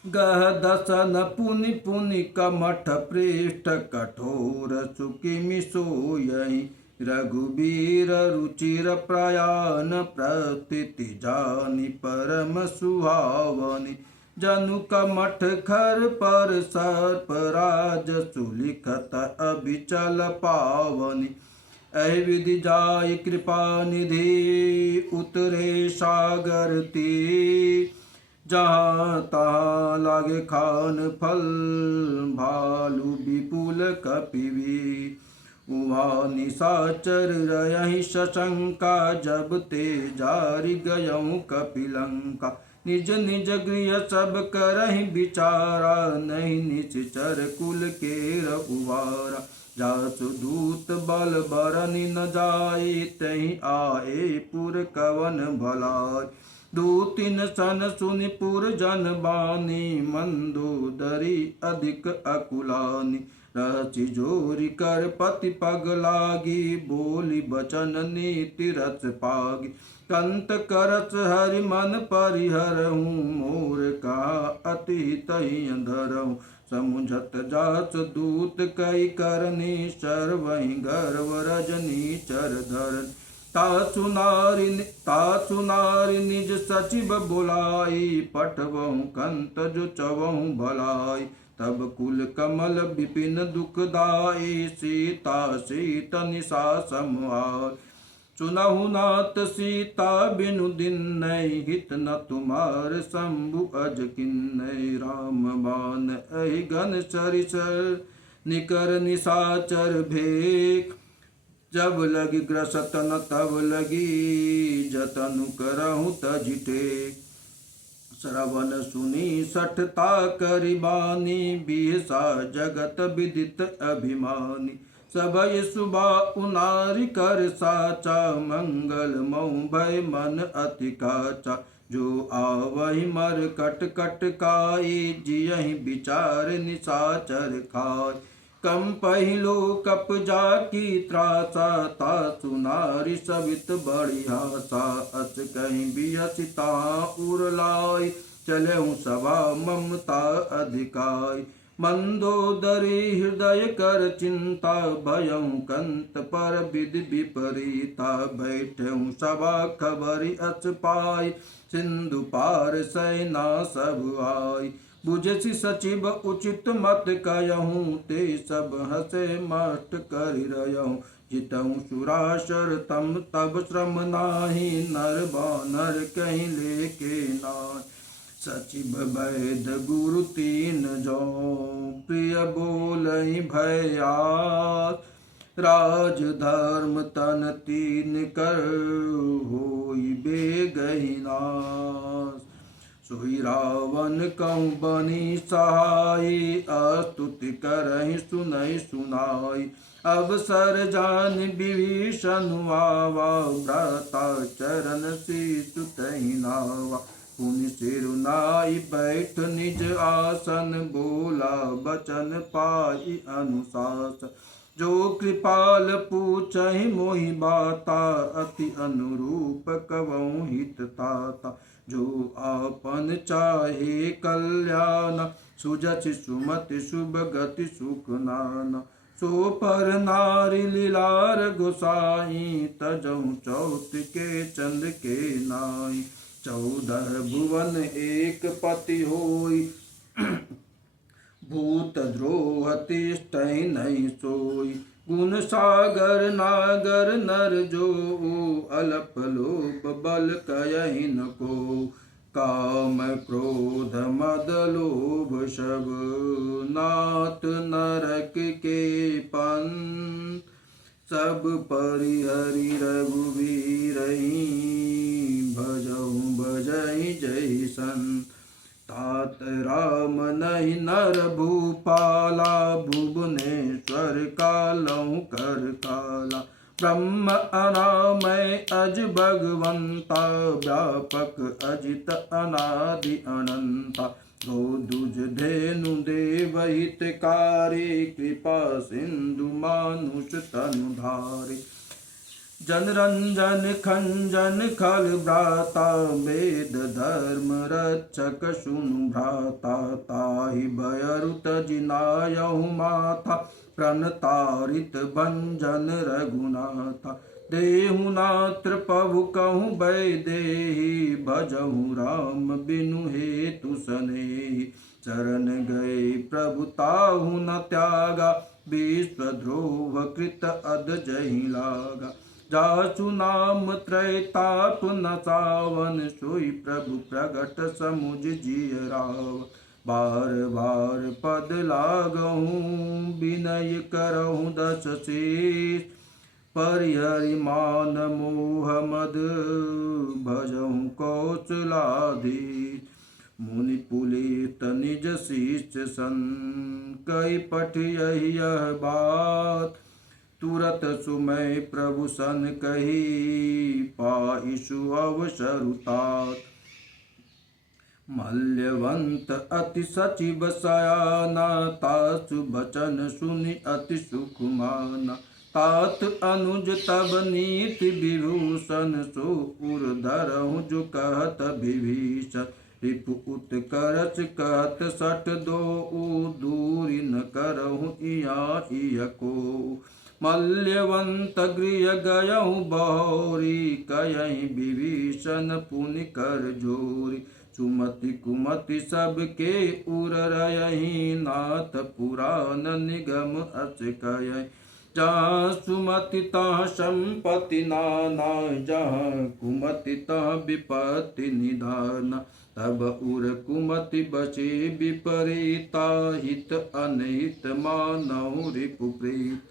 गह दसन पुनि पुनि कमठ पृष्ठ कठोर सुकिमि सोयहि रघुबीर रुचिर प्रयान प्रतीति जानि परम सुहावनि जनु कमठ खर पर सर्प राज सुलिखत अभिचल पावनि ऐ विधि जाय कृपा निधि उतरे सागर तीर जहाँ तहाँ लागे खान फल, भालू विपुल कपिवी। उहाँ निशाचर रही सशंका, जब ते जारि गयऊँ कपिलंका। निज निज गृह सब करहि विचारा, नहीं निश्चर कुल केर उवारा। जासु दूत बल बरनि न जाय, तहि आए पुर कवन भलाई। दू तीन सन सुनि पुर जन बानी, मंदोदरी अधिक अकुलानी। रचि जोरी कर पति पग लागी, बोली बचन नीति रच पागी। कंत करच हरि मन परिहरहूँ, मोर कहा अति तहि अंधरहूँ। समुझत जाच दूत कई करनी, सर्वहि गर्व रजनी चर धरन। तासु नारी निज सचिव बुलाई, पठवहु कंत जो चवहु भलाई। तब कुल कमल विपिन दुखदाई, सीता सीत निशा सम आय। सुनहु नाथ सीता बिनु दिन नहीं, हित न तुम्हार शंभु अज किन्नई। राम बान अहि घन सरिसर, निकर निशाचर भेक। जब लगी ग्रसत न तब लगी, जतनु करहु तजि टेक। श्रवण सुनी सठता करिबानी, बिहसा जगत विदित अभिमानी। सभय सुबा उनारि कर साचा, मंगल मऊ भय मन अति काचा। जो आवहि मर कट कट काई, जियहि विचार निशाचर खाय। कम पहिलो कप जाकी त्रासा, तासु नारी सवित बड़ियासा। अस कहीं बियसिता उर लाई, चलहु सभा ममता अधिकाई। मंदोदरी हृदय कर चिंता, भयं कंत पर विधि विपरीता। बैठऊँ सभा खबरि अस पाई, सिंधु पार सेना सब आई। बुझसि सचिव उचित मत कहूँ, ते सब हसे मस्ट करि रहूँ। जितऊँ सुरासर तम तब श्रम नाही, नर बानर कहीं लेके नाय। सचिव वैद गुरु तीन जो, प्रिय बोलहि भयास। राज धर्म तन तीन कर, होई बेगहि नाश। सोई रावण कहूँ बनी सहाय, अस्तुति करहि सुनहि सुनाई। अवसर जान विभीषण आवा, भ्राता चरण शीशु तहि नावा। पुनि सिरुनाई बैठ निज आसन, बोला बचन पाई अनुशासन। जो कृपाल पूछहि मोहि बाता, अति अनुरूप कवहुँ हित ताता। जो आपन चाहे कल्याण, सुजसि सुमति शुभ गति सुख नाना। सो पर नारी लीलार गोसाई, तजहु चौथ के चंद के नाई। 14 भुवन एक पति होई, भूत द्रोह तिष्ठहि नहीं सोई। गुण सागर नागर नर जो, अलप लोभ बल कयहि न को। काम क्रोध मद लोभ सब, नाथ नरक के पंथ। सब परिहरि रघुवीरहि, भजहु भजहि जैसन। तात राम नहीं नर भूपाला, भुवनेश्वर कालहु कर काला। ब्रह्म अनामय अज भगवंता, व्यापक अजित अनादि अनंता। दो दुज धेनु देवहितकारी, कृपा सिंधु मानुष तनु धारी। जनरंजन खंजन खल भ्राता, वेद धर्म रक्षक सुनु भ्राता। ताहि भयरु तजि नायहु माथा, प्रणतारित भंजन रघुनाथा। देहु नात्र प्रभु कहूँ वैदेही, भजहु राम बिनु हेतु सनेही। शरण गए प्रभु ताहु न त्यागा, विश्वद्रोह कृत अध जहि लागा। जासु नाम त्रैताप न सावन, सोई प्रभु प्रगट समुझ जिय राव। बार बार पद लागहूँ, विनय करहूँ दस शीष, परिहरिमान मोह मद, भजहूँ कौशलाधीश। मुनि पुलित निज शिष्य सन, कई पठियहि यह बात, तुरत सुमय प्रभु सन कही, पाइसु अवसर तात। मल्यवंत अति सचिव सयाना, तासु बचन सुनि अति सुख माना। तात अनुज तब नीति विभूषण, सो उर धरहु जो कहत विभीषण। रिपु उत्कर्ष कहत सठ दो, दूरी न करहु इया इयको। मल्यवंत गृह गयहु बहोरी, कयहि विभीषण पुनि कर जोरी। सुमति कुमति सबके उर रयहि, नाथ पुराण निगम अस कयहि। जहाँ सुमति तहाँ संपत्ति नाना, जहाँ कुमति तहाँ विपत्ति निधाना। तब उर कुमति बचे विपरीता, हित अनहित मानहु रिपु प्रीत।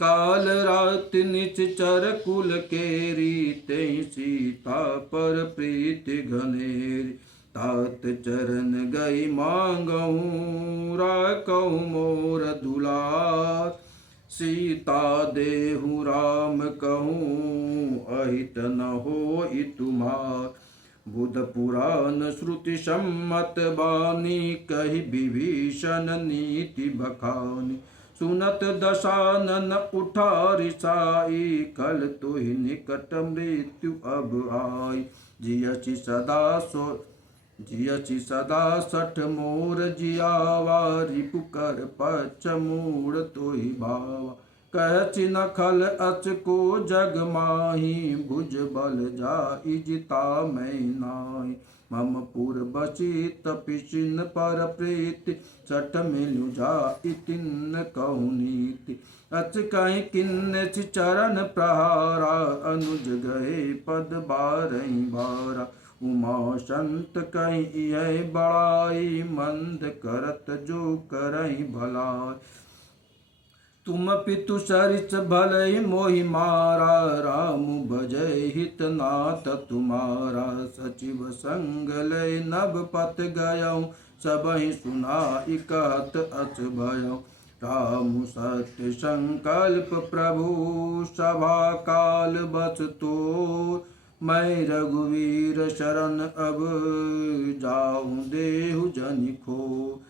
काल रात निश्चर कुल केरी, तेहि सीता पर प्रीति घनेरी। तात चरण गई मांगहूँ, राखहु मोर दुलार। सीता देहु राम कहूँ, अहित न होई तुमार। बुध पुराण श्रुति सम्मत बानी, कहि विभीषण नीति बखानी। सुनत दशानन उठा रिसाई, कल तुहि निकट मृत्यु अब आई। जियसि सदा सठ मोर जियावा, रिपु कर पक्ष मूढ़ तोहि भावा। कहछि न खल अचको जग माही, भुज बल जाई जिता मैं नाई। मम पुर बची तपिसिन पर प्रीति, सठ मिलु जाई तिन्न कहु नीति। अच कहि किन्ने चरण प्रहारा, अनुज गए पद बारहि बारा। उमा संत कहि यह बड़ाई, मंद करत जो करहि भलाई। तुम पितु सरिस भलहि मोहि मारा, राम भजय हित नाथ तुम्हारा। सचिव संग लय नभ पथ गयऊँ, सबहि सुनाई कहत अस भयऊँ। राम सत्य संकल्प प्रभु, सभा काल बस तोर। मैं रघुवीर शरण अब, जाऊँ देहु जनि खो।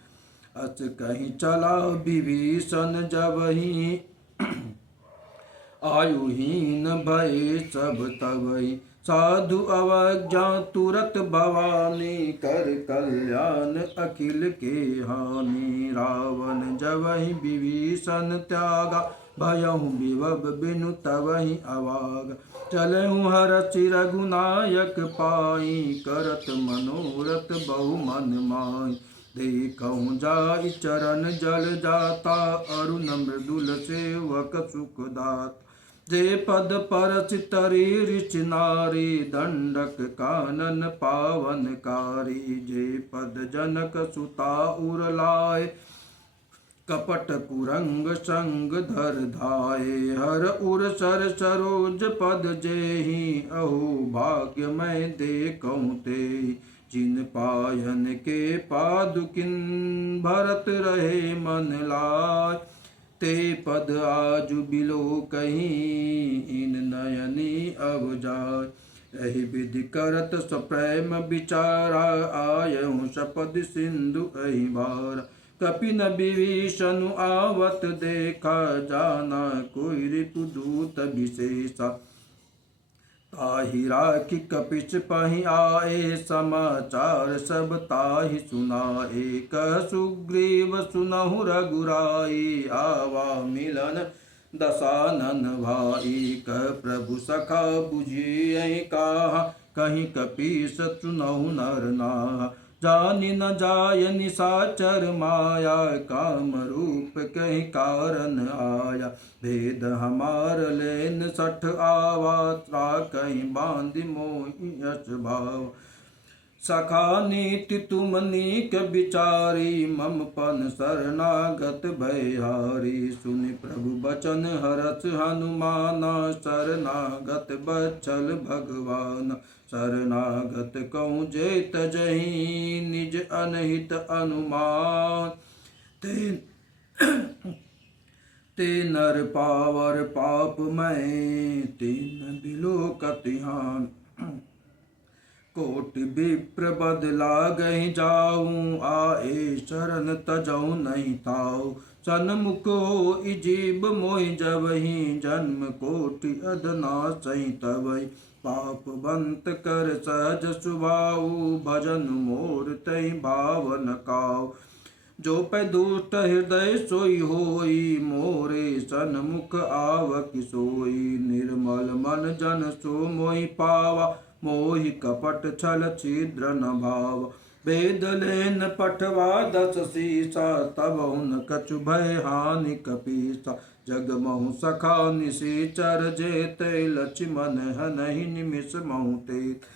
अस कहीं चला विभीषण जबहि, आयुहीन भय सब तबहि। साधु अवज्ञा तुरत भवानी, कर कल्याण अखिल के हानि। रावण जबहि विभीषण त्यागा, भयहु विभव बिनु तबहि अवाग। चलहु हरषि रघुनायक पाई, करत मनोरथ बहु मन माई। देखहु जाई चरण जल जाता, अरुण मृदुल सेवक सुखदाता। जे पद परसि तरि ऋषि नारी, दंडक कानन पावनकारी। जे पद जनक सुता उर लाए, कपट कुरंग संग धर धाये। हर उर सर सरोज पद जेहि, अहो भाग्य मैं देखऊँ तेहि। जिन पायन के पादुकिन, भरत रहे मन लाय। ते पद आजु बिलो कहीं, इन नयनी अब जाय। एहि विधि करत सप्रेम विचारा, आयहु सपद सिंधु एहि बारा। कपिन विभीषण आवत देखा, जाना कोई रिपुदूत विशेषा। ताहि राखी कपिस पहि आए, समाचार सब ताहि सुनाए। कह सुग्रीव सुनहु रघुराई, आवा मिलन दशानन भाई। कह प्रभु सखा बुझियै कहा, कहीं कपीस सुनहु नर नाहा। जानि न जाय निशाचर माया, काम रूप कहीं कारण आया। भेद हमार लेन सठ आवा, कहीं बांध मोहि यश भाव। सखा नीति तुम नीक विचारी, मम पन शरणागत भयहारी। सुनि प्रभु बचन हरष हनुमाना, शरणागत बच्छल भगवान। शरणागत कहूँ जे तजहि, निज अनहित अनुमान। ते नर पावर पाप मैं, तीन बिलोकतिहान। कोटि विप्र बदला गहि जाऊं, आए शरण तजऊ नहीं ताऊ। सन्मुख होई जीव मोहि जबहि, जन्म कोटि अधना सही तबहि। पापवंत कर सहज सुभाऊ, भजन मोर तहि भावन काऊ। जो पै दुष्ट हृदय सोई होई, मोरे सन्मुख आवक सोई। निर्मल मन जन सो मोहि पावा, मोहि कपट छल छिद्र न भाव। वेद लेन पठवा दस सीसा, तब उन कछु भय हानि कपीसा। जग महु सखा निशिचर जेते, लक्ष्मण हनहि निमिष महु तेत।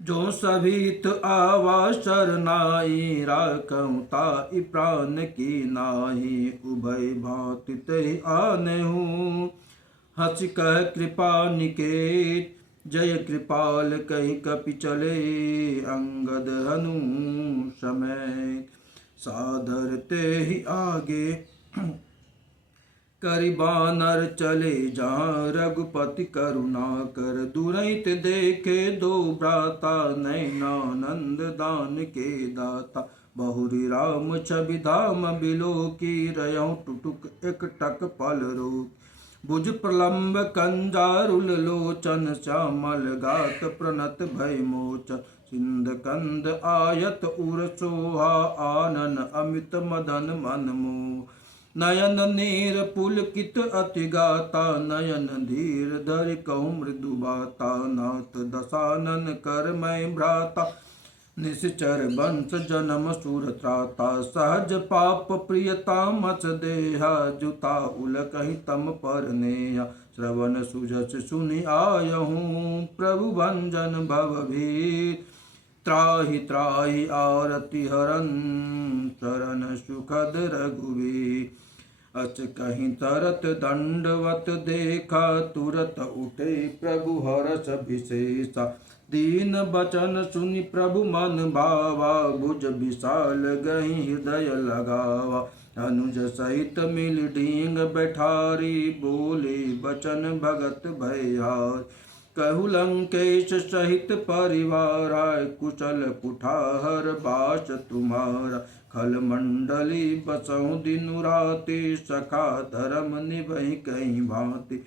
जो सभित आवा शरनाई, राखहु ताहि प्राण की नाहि। उभय भांति तहि आनेहु, हंसि कह कृपा निकेत। जय कृपाल कहि कपि चले, अंगद हनु समेत। सादर तेहि आगे, करि बानर चले जहाँ। रघुपति करुणा कर, दुरहित देखे दो भ्राता। नयनानंद दान के दाता, बहुरी राम छवि धाम बिलोकी। रयहु टुटुक एकटक पल रोक, भुज प्रलम्ब कंजारुल लोचन। श्यामल गात प्रणत भय मोचन, सिंध कंद आयत उर सोहा। आनन अमित मदन मन मोह, नयन नीर पुलकित अति गाता। नयन धीर धरि कहु मृदु बाता। नाथ दसानन कर मैं भ्राता, निश्चर वंश जन्म सुर त्राता। सहज पाप प्रियता मच देहा, जुता उलकहि तम पर नेहा। श्रवण सुजस सुनि आयहूँ, प्रभु भंजन भव भीर। त्राहि त्राहि आरति हरन, शरण सुखद रघुवीर। अच कहीं तरत दंडवत देखा, तुरत उठे प्रभु हरष विशेषा। दीन बचन सुनि प्रभु मन भावा, भुज विशाल गहि हृदय लगावा। अनुज सहित मिल ढींग बैठारी, बोले बचन भगत भयहार। कहु लंकेश सहित परिवारा, कुशल कुठार बास तुम्हारा। खल मंडली बसहु दिनु राति, सखा धर्म निभहि कहीं भांति।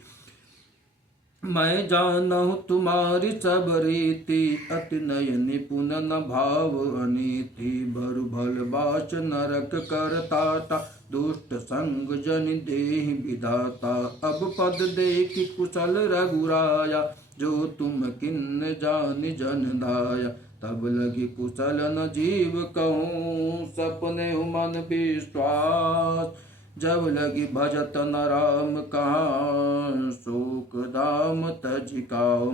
मैं जानहु तुम्हारी सब रीति, अति नय निपुण न भाव अनीति। बरु भल बास नरक करताता, दुष्ट संग जन देहि विधाता। अब पद देखि कुशल रघुराया, जो तुम किन्न जानि जन दाया। तब लगी कुशल न जीव कहूँ, सपने मन विश्वास। जब लगी भजत न राम कहाँ, शोक दाम तजिकाओ।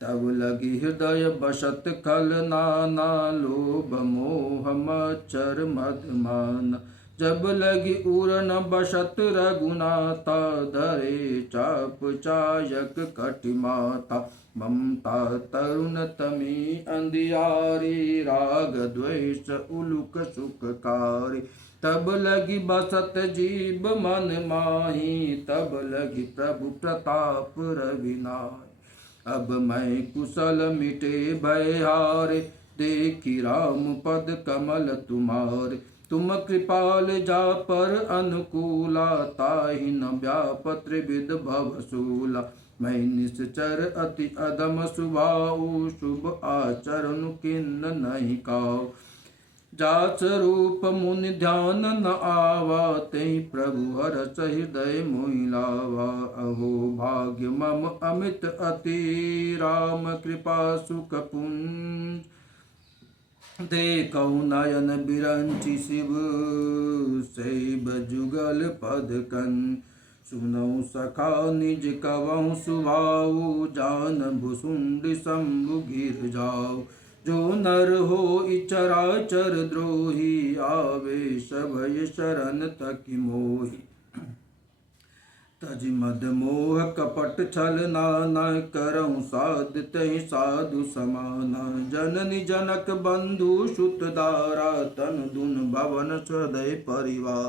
तब लगी हृदय बसत खल नाना, लोभ मोह मच्छर मदमान। जब लगी उर न बसत रघुनाथा, धरे चाप चायक कटिमाता। ममता तरुण तमी अंधियारी, राग द्वेष उलुक सुखकारी। तब लगी बसत जीव मन माही, तब लगी प्रभु प्रताप रविनाय। अब मैं कुशल मिटे भय हारे, देखी राम पद कमल तुम्हारे। तुम कृपाल जा पर अनुकूला, ताहि न व्याप त्रिविध भवसूला। मैं निश्चर अति अधम स्वभाव, शुभ आचरण किन्न नहीं काऊ। जाच रूप मुनि ध्यान न आवा, तेहि प्रभु हरष हृदय मोहि लावा। अहो भाग्य मम अमित अति, राम कृपा सुख पुंज। देखौ नयन बिरंचि शिव सैब जुगल पद कन सुनौ सखा निज कवहु सुभाऊ जान भुसुंड शंभु गिर जाऊ जो नर हो चराचर द्रोही आवे सभय शरण तकि मोहि तजि मद मोह कपट छल नाना करहु साध तहि साधु समाना जननी जनक बंधु सुत दारा तन दुन भवन सदय परिवार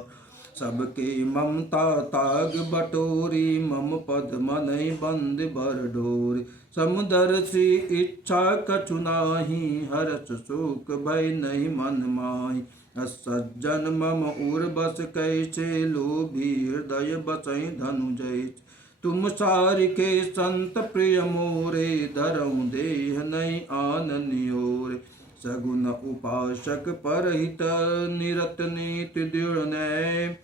सबके ममता ताग बटोरी मम पद मनहि बंद बर डोरी समुदर श्री इच्छा कछु नाही हर्ष शोक भय नहीं मन माही सज्जन मम उर बस कैसे लोभी हृदय बसई धनुजय तुम सारिके संत प्रिय मोरे धरऊँ देह नहीं आनन्योरे सगुन उपासक परहित निरत नीति दृढ़ नय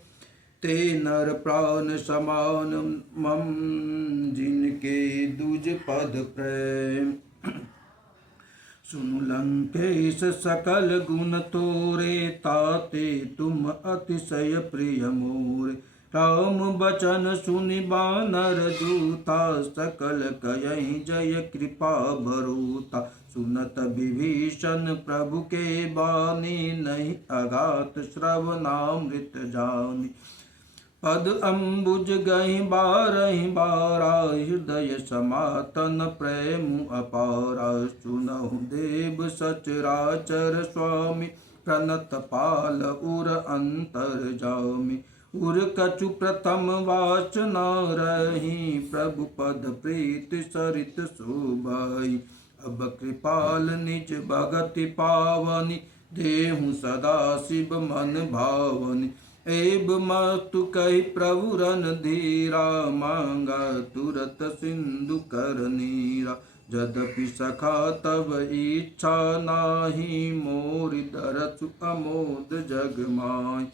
ते नर प्राण समान मम जिनके दुज पद प्रेम सुनु लंकेश सकल गुण तोरे ताते तुम अतिशय प्रिय मोरे राम बचन सुनि बानर दूता सकल कयहि जय कृपा बरूता सुनत विभीषण प्रभु के बानी नहीं अगात श्रवणामृत जानी पद अम्बुज गहि बारहि बारा हृदय समातन प्रेम अपारा सुनहु देव सचराचर स्वामी प्रणत पाल उर अंतर जामी उर कछु प्रथम वाचना रही प्रभु पद प्रीति सरित शोभाई अब कृपाल निज भगति पावनी देहु सदा शिव मन भावनी एब मतु कहि प्रभु रन धीरा मांगा तुरत सिंधु कर नीरा यद्यपि सखा तब इच्छा नाही मोरि दरसु अमोद जग माय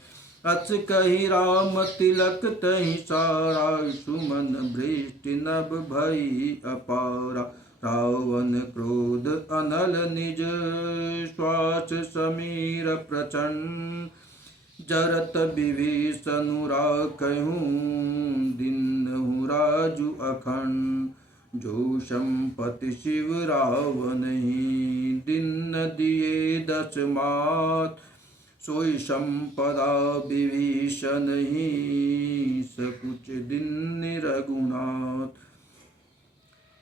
अस कहि राम तिलक तहि सारा सुमन वृष्टि नभ भई अपारा रावण क्रोध अनल निज श्वास समीर प्रचंड जरत विभीषणु राखहूँ दिन्हु राजु अखंड जो संपत्ति शिव रावण ही दिन दिए दस मात सोई संपदा विभीषण ही सकुच दिन रघुनाथ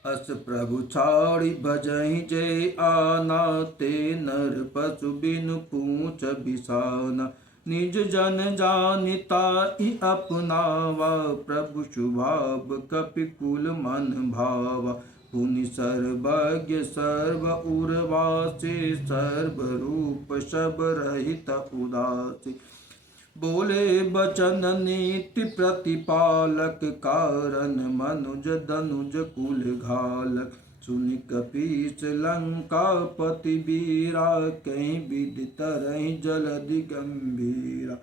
अस प्रभु छाड़ी भजहि जय आना ते नर पशु बिनु पूछ बिसाना निज जन जानिता अपनावा प्रभु शुभाव कपिकुल मन भावा पुनि सर्वज्ञ सर्व उर्वासी सर्वरूप सब रहित उदासी बोले बचन नीति प्रतिपालक कारण मनुज धनुज कुल घालक सुनि कपीस लंकापति वीरा कहीं विदित रही जलधि गंभीरा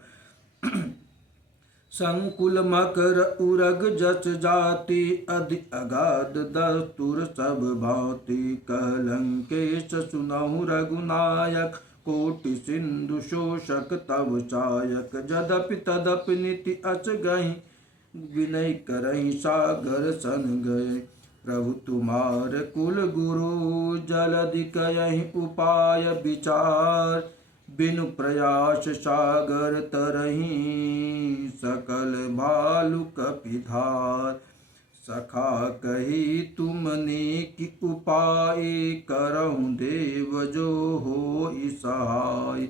संकुल मकर उरग जस जाति अधि अगाध दस्तुर सब भांति कलंकेश सुनहु रघुनायक कोटि सिंधु शोषक तव चायक जदपि तदपि नीति अच गहि विनय करहि सागर सन गए प्रभु तुम्हार कुल गुरु जलधि कयहि उपाय विचार बिनु प्रयास सागर तरहि सकल भालु कपिधार सखा कही तुमने कि उपाय करहु देव जो हो सहाय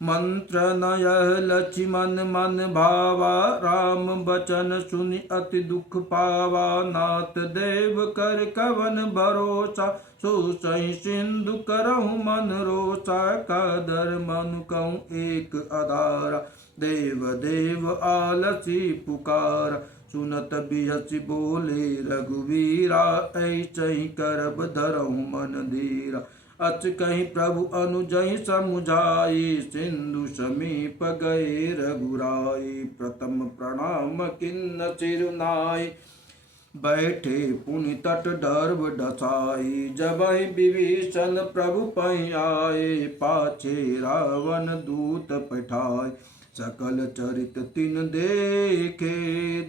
मंत्र नय लक्ष्मण मन भावा राम बचन सुनि अति दुख पावा नाथ देव कर कवन भरोसा सो सही सिंधु करहु मन रोसा कादर मनु कहूँ एक अदारा देव देव आलसी पुकारा सुनत बिहसि बोले रघुवीरा ऐसहि करब धरहु मन धीरा अच कहीं प्रभु अनुजहि समुझाई सिंधु समीप गए रघुराई प्रथम प्रणाम किन्न चिरुनाई बैठे पुनि तट डर्व डसाई, जबहि विभीषण प्रभु पै आए, पाछे रावण दूत पठाए। सकल चरित तिन देखे,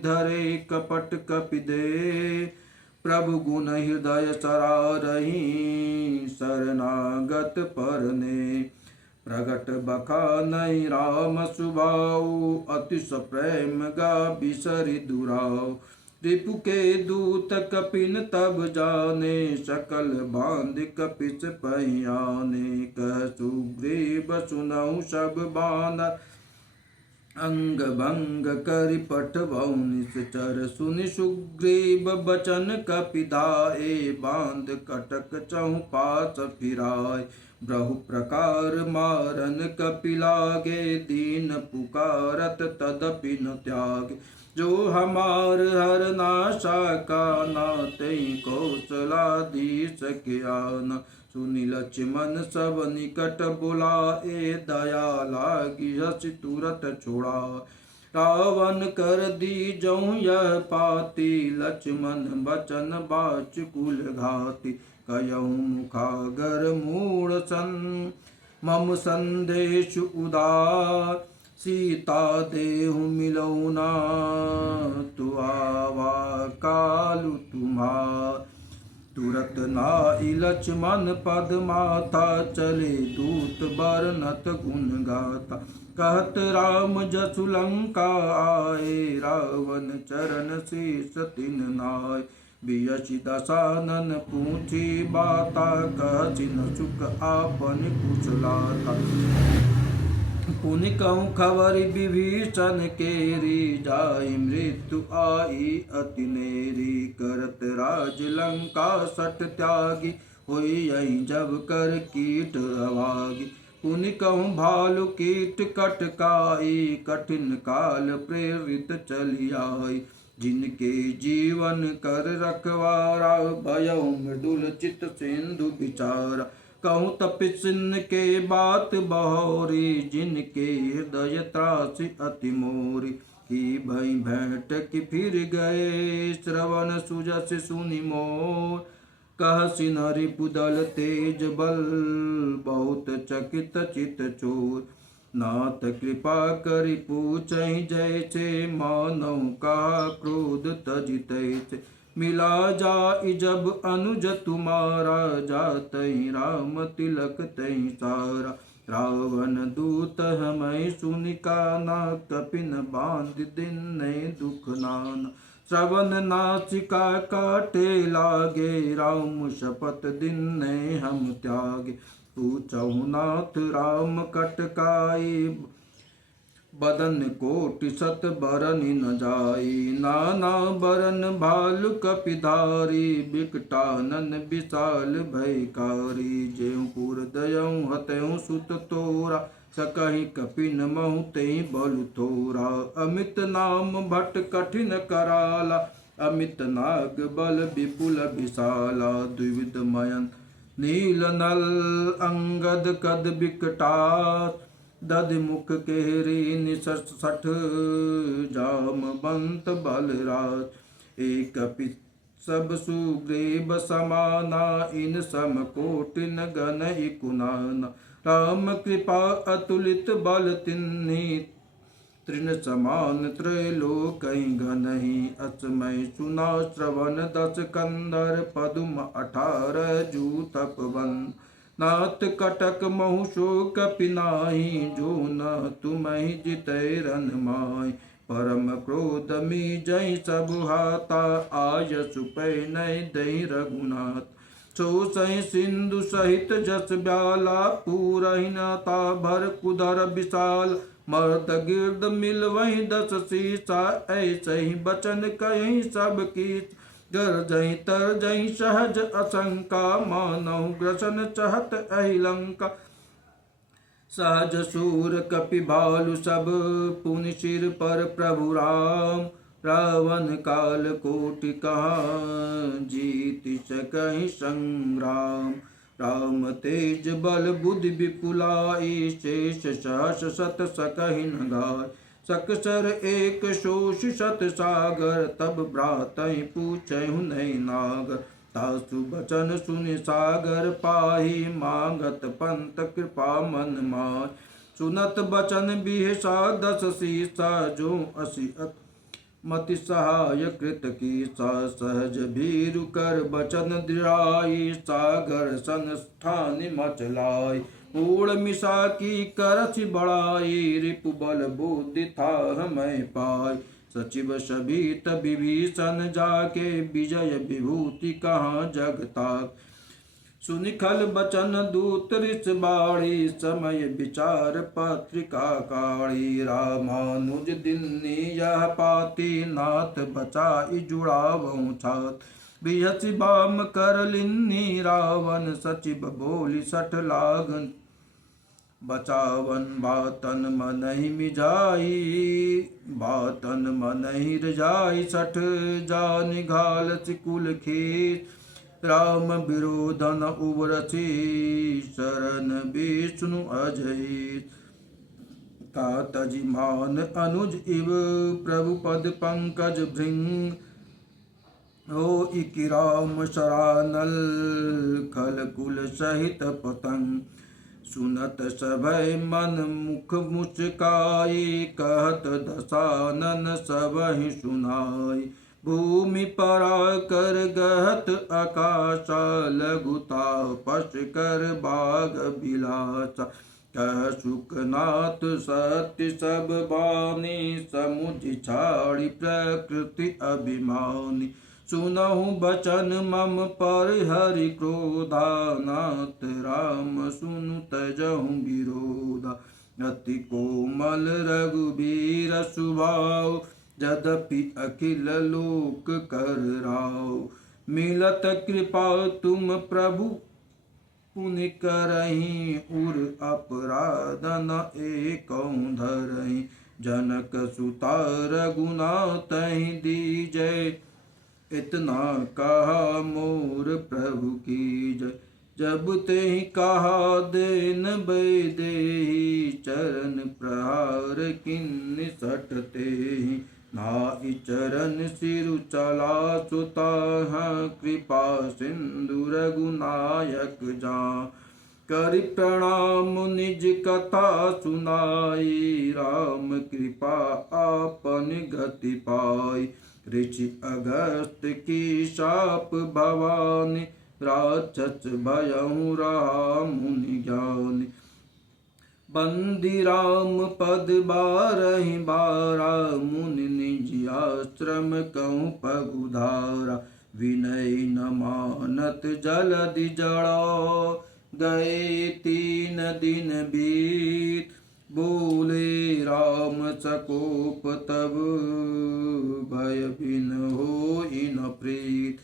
धरे कपट कपि दे, प्रभु गुण हृदय सरारहि, शरणागत परने। प्रगट बखानहि राम सुभाऊ, अतिश प्रेम गा बिसरि दुराऊ। रिपु के दूत कपिन तब जाने, सकल बांध कपिस पहियाने। कह सुग्रीव सुनहु सब बानर, अंग भंग करि पठबहु निश्चर। सुनि सुग्रीव बचन कपिधाए, बांध कटक चहु पास फिराय। ब्रहु प्रकार मारन कपि लागे, दीन पुकारत तदपि न त्यागे। जो हमार हर नाशा का, नाते कौशलाधीश के आना। सुनि लक्ष्मण सब निकट बुलाए, दया लागी हसि तुरत छुड़ा। रावण कर दी जऊँ यह पाती, लक्ष्मण बचन बाचकुल घाती। कयहु मुखागर मूढ़ सन, मम संदेश उदार। सीता देहु मिलऊ ना, तुआवा कालु तुम्हार। तुरत नाई लक्ष्मण पद माथा, चले दूत बरनत गुण गाता। कहत राम जसु लंका आए, रावण चरण शीस तिन नाय। बियसि दसानन पूछी बाता, कहसि न सुख आपन कुशलाता। पुनि कहूँ खबर विभीषण केरी, जाई मृत्यु आई अति नेरी। करत राज लंका सट त्यागी, होई यहीं जब कर कीट अवागी। पुनि कहूँ भालु कीट कटकाई, कठिन काल प्रेरित चली आई। जिनके जीवन कर रखवारा, भयउ मृदुल चित सिंधु विचारा। कहूँ तपिस्न के बात बहोरी, जिनके हृदय त्रासि अति मोरी। कि भई भेंट कि फिर गए, श्रवण सुजस सुनि मोर। कहसि न रिपुदल तेज बल, बहुत चकित चित चोर। नाथ कृपा करि पूछहि जैसे, मानव का क्रोध तजि तैसे। मिला जाई जब अनुज तुम्हारा, जातहि राम तिलक तहि सारा। रावण दूत हमै सुनि काना, कपिन बांध दिन्ने दुख नाना। श्रवण नासिका काटे लागे, राम शपथ दिन्ने हम त्यागे। पूछहु नाथ राम कटकाई, बदन कोटि सत बरनि न जाई। नाना बरन भालु कपिधारी, बिकटानन विशाल भयकारी। ज्यों पुर दयऊँ हतऊँ सुत तोरा, सकहि कपिन महु तेहि बलु थोरा। अमित नाम भट कठिन कराला, अमित नाग बल विपुल विशाला। द्विविध मयन नील नल, अंगद कद विकटास। दधि मुख केहरी निसठ सठ, जामवंत बलराज। एक कपि सब सुग्रीव समाना, इन सम कोटिन गण इकुनाना। राम कृपा अतुलित बल तिन्हि, तृण समान त्रैलोकहि घनहि। असमय सुना श्रवण दस कंदर, पदुम 18 जू तपवन। नाथ कटक महु शोक पिनाहि, जो न तुम्हि जितै रन माहि। परम क्रोध मीजहि सब हाता, आयसु पै नै दहि रघुनाथ। सो सहि सिंधु सहित जस ब्याला, पूरहि नाता भर कुदर विशाल। मर्द गिर्द मिलवहि 10 सीसा, ऐसहि बचन कहि सब कीच। गरजहि तरजहि सहज असंका, मानहु ग्रसन चहत अहि लंका। सहज सूर कपि भालु सब, पुनि सिर पर प्रभु राम। रावण काल कोटि कहाँ, जीत सकहि संग्राम। राम तेज बल बुद्धि विपुलाई, शेष सहस सत सकहि न गाय। सकसर एक शोष सत सागर, तब भ्रातहि पूछहु नहीं नागर। तासु बचन सुनि सागर पाहि, मांगत पंत कृपा मन माय। सुनत बचन बिहसा दस सीसा, जो असी मति सहाय कृत कीसा। सहज भीरु कर बचन दृढ़ाई, सागर संस्थान मचलाई। कूड़ मिसा की करछि बड़ाई, रिपु बल बुद्धि था मैं पाई। सचिव सभित विभीषण जाके, विजय विभूति कहाँ जगता। सुनिखल बचन दूत ऋष बाणी, समय विचार पत्रिका काढ़ी। रामानुज दिन्नी यह पाती, नाथ बचाई जुड़ावऊँ छात। बिहसि बाम कर लिन्नी रावण, सचिव बोली सठ लागन बचावन। बातन मनहि मिजाई, बातन मनहि रजाई। सठ जान घाल सिकुल खेत, राम विरोधन उबरछि। शरण विष्णु अजय, तातजि मान अनुज इव। प्रभु पद पंकज भृंग, हो इकि राम शरानल। खल कुल सहित पतंग, सुनत सभय मन मुख मुचकाई। कहत दसानन सबहि सुनाई, भूमि परा कर गहत आकाशा। लघुता पश कर बाग बिलासा, कह सुखनाथ सत्य सब बानी। समुझ छाड़ी प्रकृति अभिमानी, सुनहु बचन मम पर हरि क्रोधा। नाथ राम सुनु तजहु विरोधा, अति कोमल रघुबीर सुभाव। यद्यपि अखिल लोक कर राव, मिलत कृपा तुम प्रभु पुनि करहि। उर अपराध न एकौ धरहि, जनक सुता रघुनाथहि दीजय। इतना कहा मोर प्रभु की जय, जब तेहि कहा देन बैदेहि। चरण प्रहार किन्नि सटतेहि, नाहि चरण सिरु चला सुताहा। कृपा सिंधु रघुनायक जा, करि प्रणाम निज कथा सुनाई। राम कृपा आपन गति पाई, ऋषि अगस्त की शाप भवानी। राक्षस भयहु रहा मुनि ज्ञानी, बंदी राम पद बारहि बारा। मुनि निज आश्रम कहूँ पगुधारा, विनय न मानत जलधि जड़ो। गए 3 दिन बीत, बोले राम सकोप तब। भय बिन होई न प्रीत,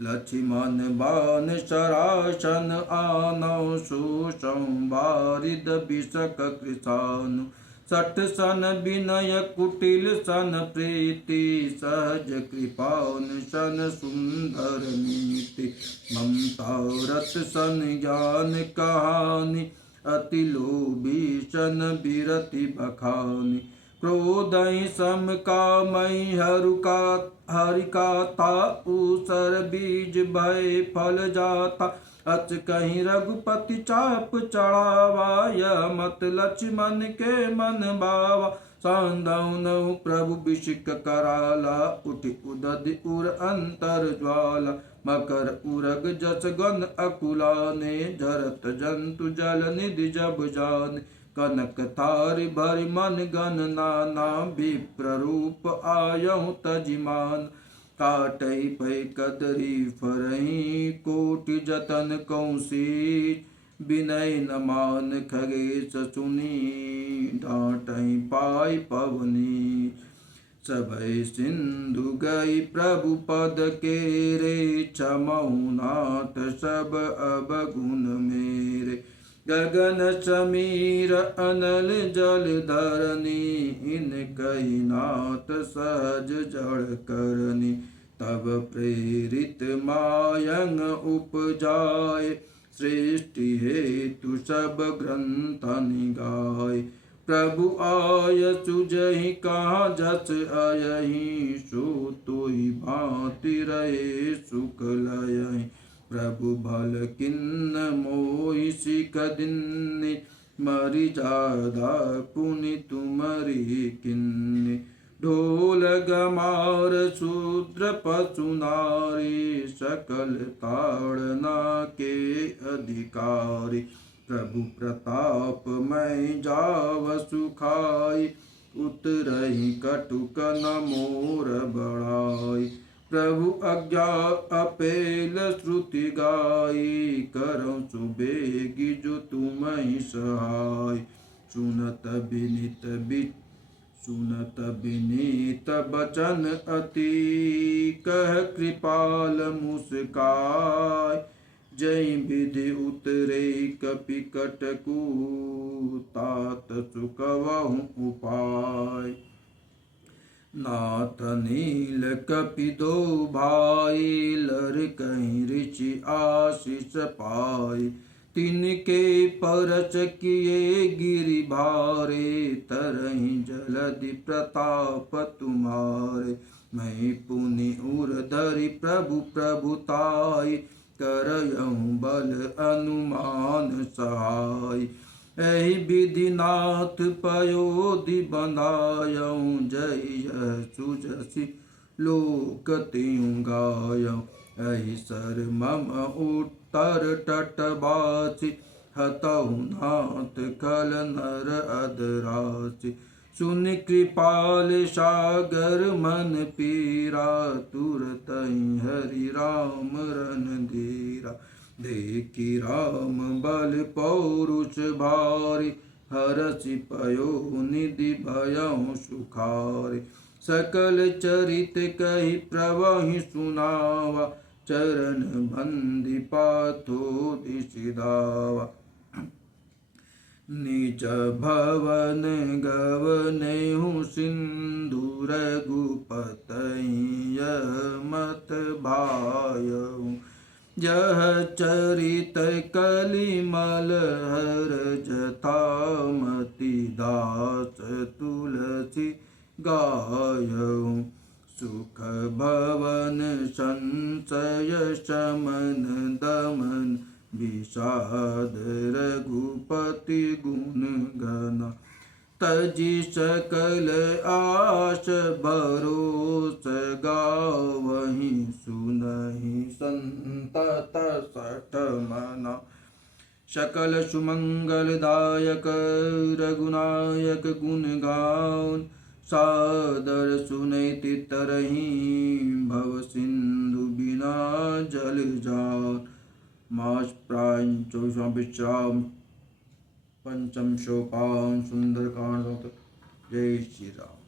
लक्ष्मण बान शरासन आनौ। शोषं बारिद बिषक कृशानु, सठ सन विनय कुटिल सन प्रीति। सहज कृपान सन सुंदर नीति, ममता रत सन ज्ञान कहानी। अति लोभी सन बिरति बखानी, क्रोधहि सम कामहि हरि का तापु। सर बीज भय फल जाता, अच कहीं रघुपति चाप चढ़ावा। यह मत लक्ष्मण के मन भावा, सांदौनहु प्रभु बिषिक कराला। उठि उदधि उर अंतर ज्वाला, मकर उरग जस गन अकुलाने। झरत जंतु जल निधि जब जाने, कनक थारि भरि मन गन नाना। विप्र रूप आयहु तजिमान, काटहि पै कदरी फरहि। कोटि जतन कौशीच, विनय न मान खगेश सुनी। डांटहि पाई पवनी, सभय सिंधु गई प्रभु पद केरे। क्षमहु नाथ सब अवगुण मेरे, गगन समीर अनल जल धरनी। इन कही नाथ सहज जड़ करनी, तब प्रेरित मायंग उपजाय। सृष्टि हेतु सब ग्रंथ निगाय, प्रभु आय सुजहि कहाँ जस अयहि सो तोहि भांति रहे सुख लयहि प्रभु भल किन्न मोहि सिक दिन्नि मरि जादा पुनि तुमरि किन्नि ढोल गमार शूद्र पशु नारी सकल ताड़ना के अधिकारी प्रभु प्रताप मैं जाव सुखाई उतरहि कटुक न मोर बड़ाई प्रभु आज्ञा अपेल श्रुति गाई करौ सुबेगी जो तुमहि सहाय सुनत विनीत बचन अति कह कृपाल मुस्काय जय विधि उतरे कपि कटकु तात चुकवहु उपाय नाथ नील कपि दो भाई लर कहीं ऋषि आशीष पाई तिनके परच किए गिरि भारे तरहि जलधि प्रताप तुम्हारे मैं पुनि उर धरि प्रभु प्रभुताई करयहु बल अनुमान सहाय एहि विधि नाथ पयोधि बंधायऊ जय सुजसि लोक त्यों गायऊ एहि सर मम उत्तर तटवासी हतहु नाथ खल नर अधरासी सुनि कृपाल सागर मन पीरा तुरतहि हरि राम रणधीरा देखि राम बल पौरुष भारी हरषि पयो निधि भयउ सुखारी सकल चरित कहि प्रवहि सुनावा चरण बंदी पाथो दिशिदावा निज भवन गवनेहु सिंधु रघुपतहि मत भायउ यह चरित कलिमल हर जथामति दास तुलसी गायऊ सुख भवन संशय शमन दमन विषाद रघुपति गुण गण तजि सकल आश भरोस गावहि सुनहि संतत सठ मना सकल सुमंगलदायक रघुनायक गुण गान सादर सुनैति तरहि भव सिंधु बिना जल जान मास प्राण 24वां विश्राम पंचम सोपान सुंदरकांड। जय श्री राम।